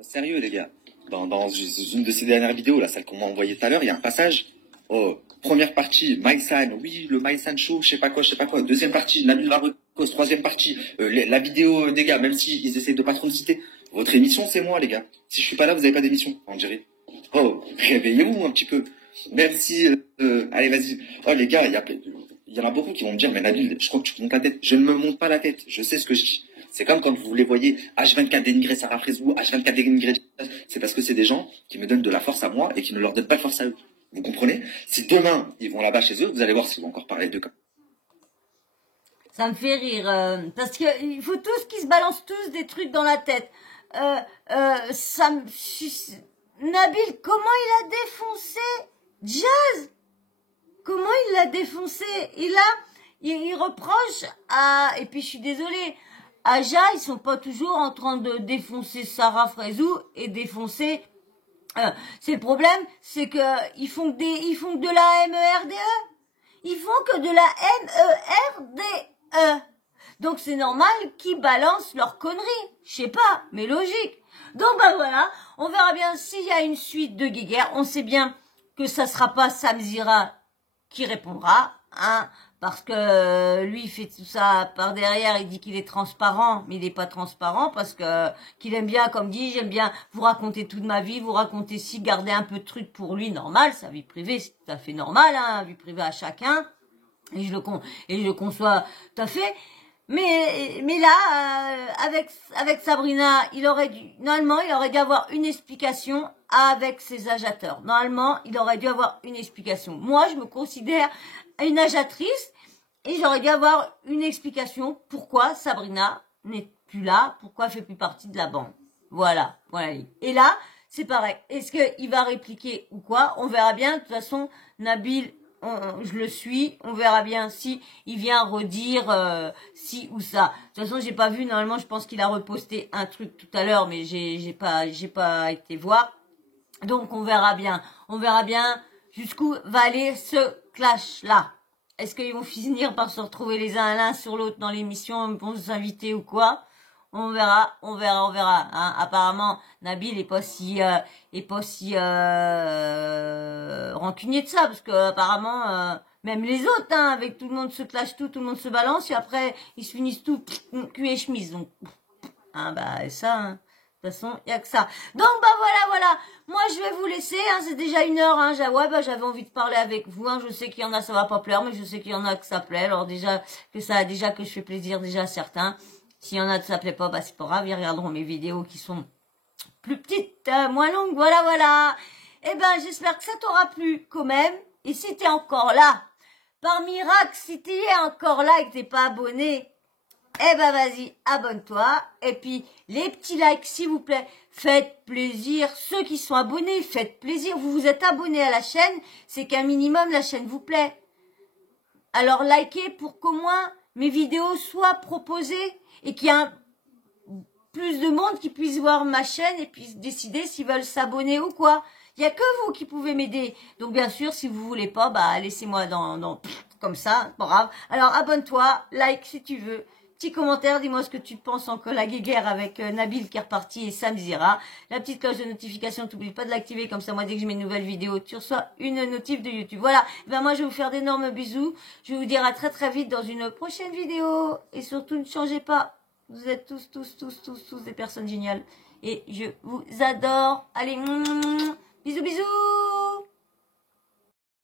Sérieux les gars. Dans une de ces dernières vidéos, là, celle qu'on m'a envoyée tout à l'heure, il y a un passage. Oh, première partie, Maïsan, oui, le Maïsan Show, je sais pas quoi. Deuxième partie, Nabil Varicos. Troisième partie, la vidéo des gars, même s'ils essayent de pas trop me citer. Votre émission, c'est moi, les gars. Si je suis pas là, vous avez pas d'émission, on dirait. Oh, réveillez-vous un petit peu. Même si, allez, vas-y. Oh, les gars, il y en a beaucoup qui vont me dire, mais Nabil, je crois que tu te montes la tête. Je ne me monte pas la tête. Je sais ce que je dis. C'est comme quand vous les voyez H24 dénigrer Sarah Frézou, H24 dénigrer. C'est parce que c'est des gens qui me donnent de la force à moi et qui ne leur donnent pas de force à eux. Vous comprenez? Si demain, ils vont là-bas chez eux, vous allez voir s'ils vont encore parler d'eux. Ça me fait rire, parce que il faut tous qu'ils se balancent tous des trucs dans la tête. Nabil, comment il a défoncé Jazz? Comment il l'a défoncé? Il reproche à, et puis je suis désolée, Aja, ils sont pas toujours en train de défoncer Sarah Frézou et défoncer. C'est le problème, c'est que ils font que de la MERDE. Ils font que de la MERDE. Donc c'est normal qu'ils balancent leurs conneries. Je sais pas, mais logique. Donc voilà, on verra bien s'il y a une suite de guéguerre. On sait bien que ça sera pas Sam Zira qui répondra, hein, parce que lui il fait tout ça par derrière, il dit qu'il est transparent, mais il n'est pas transparent parce que qu'il aime bien, comme dit, j'aime bien vous raconter toute ma vie, vous raconter si, garder un peu de trucs pour lui, normal, sa vie privée, c'est tout à fait normal, hein, vie privée à chacun, et je le conçois tout à fait. Mais là, avec Sabrina, normalement, il aurait dû avoir une explication avec ses agitateurs. Normalement, il aurait dû avoir une explication. Moi, je me considère une agiatrice et j'aurais dû avoir une explication pourquoi Sabrina n'est plus là, pourquoi elle fait plus partie de la bande. Voilà. Et là, c'est pareil. Est-ce qu'il va répliquer ou quoi? On verra bien. De toute façon, Nabil, je le suis, on verra bien si il vient redire si ou ça. De toute façon, j'ai pas vu, normalement, je pense qu'il a reposté un truc tout à l'heure, mais j'ai pas été voir. Donc on verra bien jusqu'où va aller ce clash là. Est-ce qu'ils vont finir par se retrouver les uns l'un sur l'autre dans l'émission, vont s'inviter ou quoi? On verra, on verra, on verra. Hein. Apparemment, Nabil est pas si rancunier de ça, parce que apparemment, même les autres, hein, avec tout le monde se clash tout le monde se balance, et après ils se finissent tout cul et chemise. Donc, hein, bah ça. Hein. De toute façon, il n'y a que ça. Donc, bah voilà. Moi, je vais vous laisser. Hein, c'est déjà 1 heure. Hein, j'avais envie de parler avec vous. Hein, je sais qu'il y en a, ça va pas plaire, mais je sais qu'il y en a que ça plaît. Alors déjà que je fais plaisir déjà à certains. S'il y en a que ça plaît pas, bah c'est pas grave. Ils regarderont mes vidéos qui sont plus petites, moins longues. Voilà. Eh ben, j'espère que ça t'aura plu quand même. Et si t'es encore là, par miracle, si t'es encore là et que t'es pas abonné, eh ben vas-y, abonne-toi. Et puis, les petits likes, s'il vous plaît, faites plaisir. Ceux qui sont abonnés, faites plaisir. Vous vous êtes abonnés à la chaîne, c'est qu'un minimum, la chaîne vous plaît. Alors, likez pour qu'au moins mes vidéos soient proposées et qu'il y ait plus de monde qui puisse voir ma chaîne et puisse décider s'ils veulent s'abonner ou quoi. Il n'y a que vous qui pouvez m'aider. Donc, bien sûr, si vous voulez pas, bah laissez-moi comme ça, pas grave. Alors, abonne-toi, like si tu veux. Petit commentaire, dis-moi ce que tu penses encore la guéguerre avec Nabil qui est reparti et Sam Zira. La petite cloche de notification, t'oublie pas de l'activer, comme ça moi dès que je mets une nouvelle vidéo, tu reçois une notif de YouTube. Voilà, ben moi je vais vous faire d'énormes bisous. Je vais vous dire à très très vite dans une prochaine vidéo. Et surtout ne changez pas, vous êtes tous des personnes géniales. Et je vous adore. Allez, bisous bisous.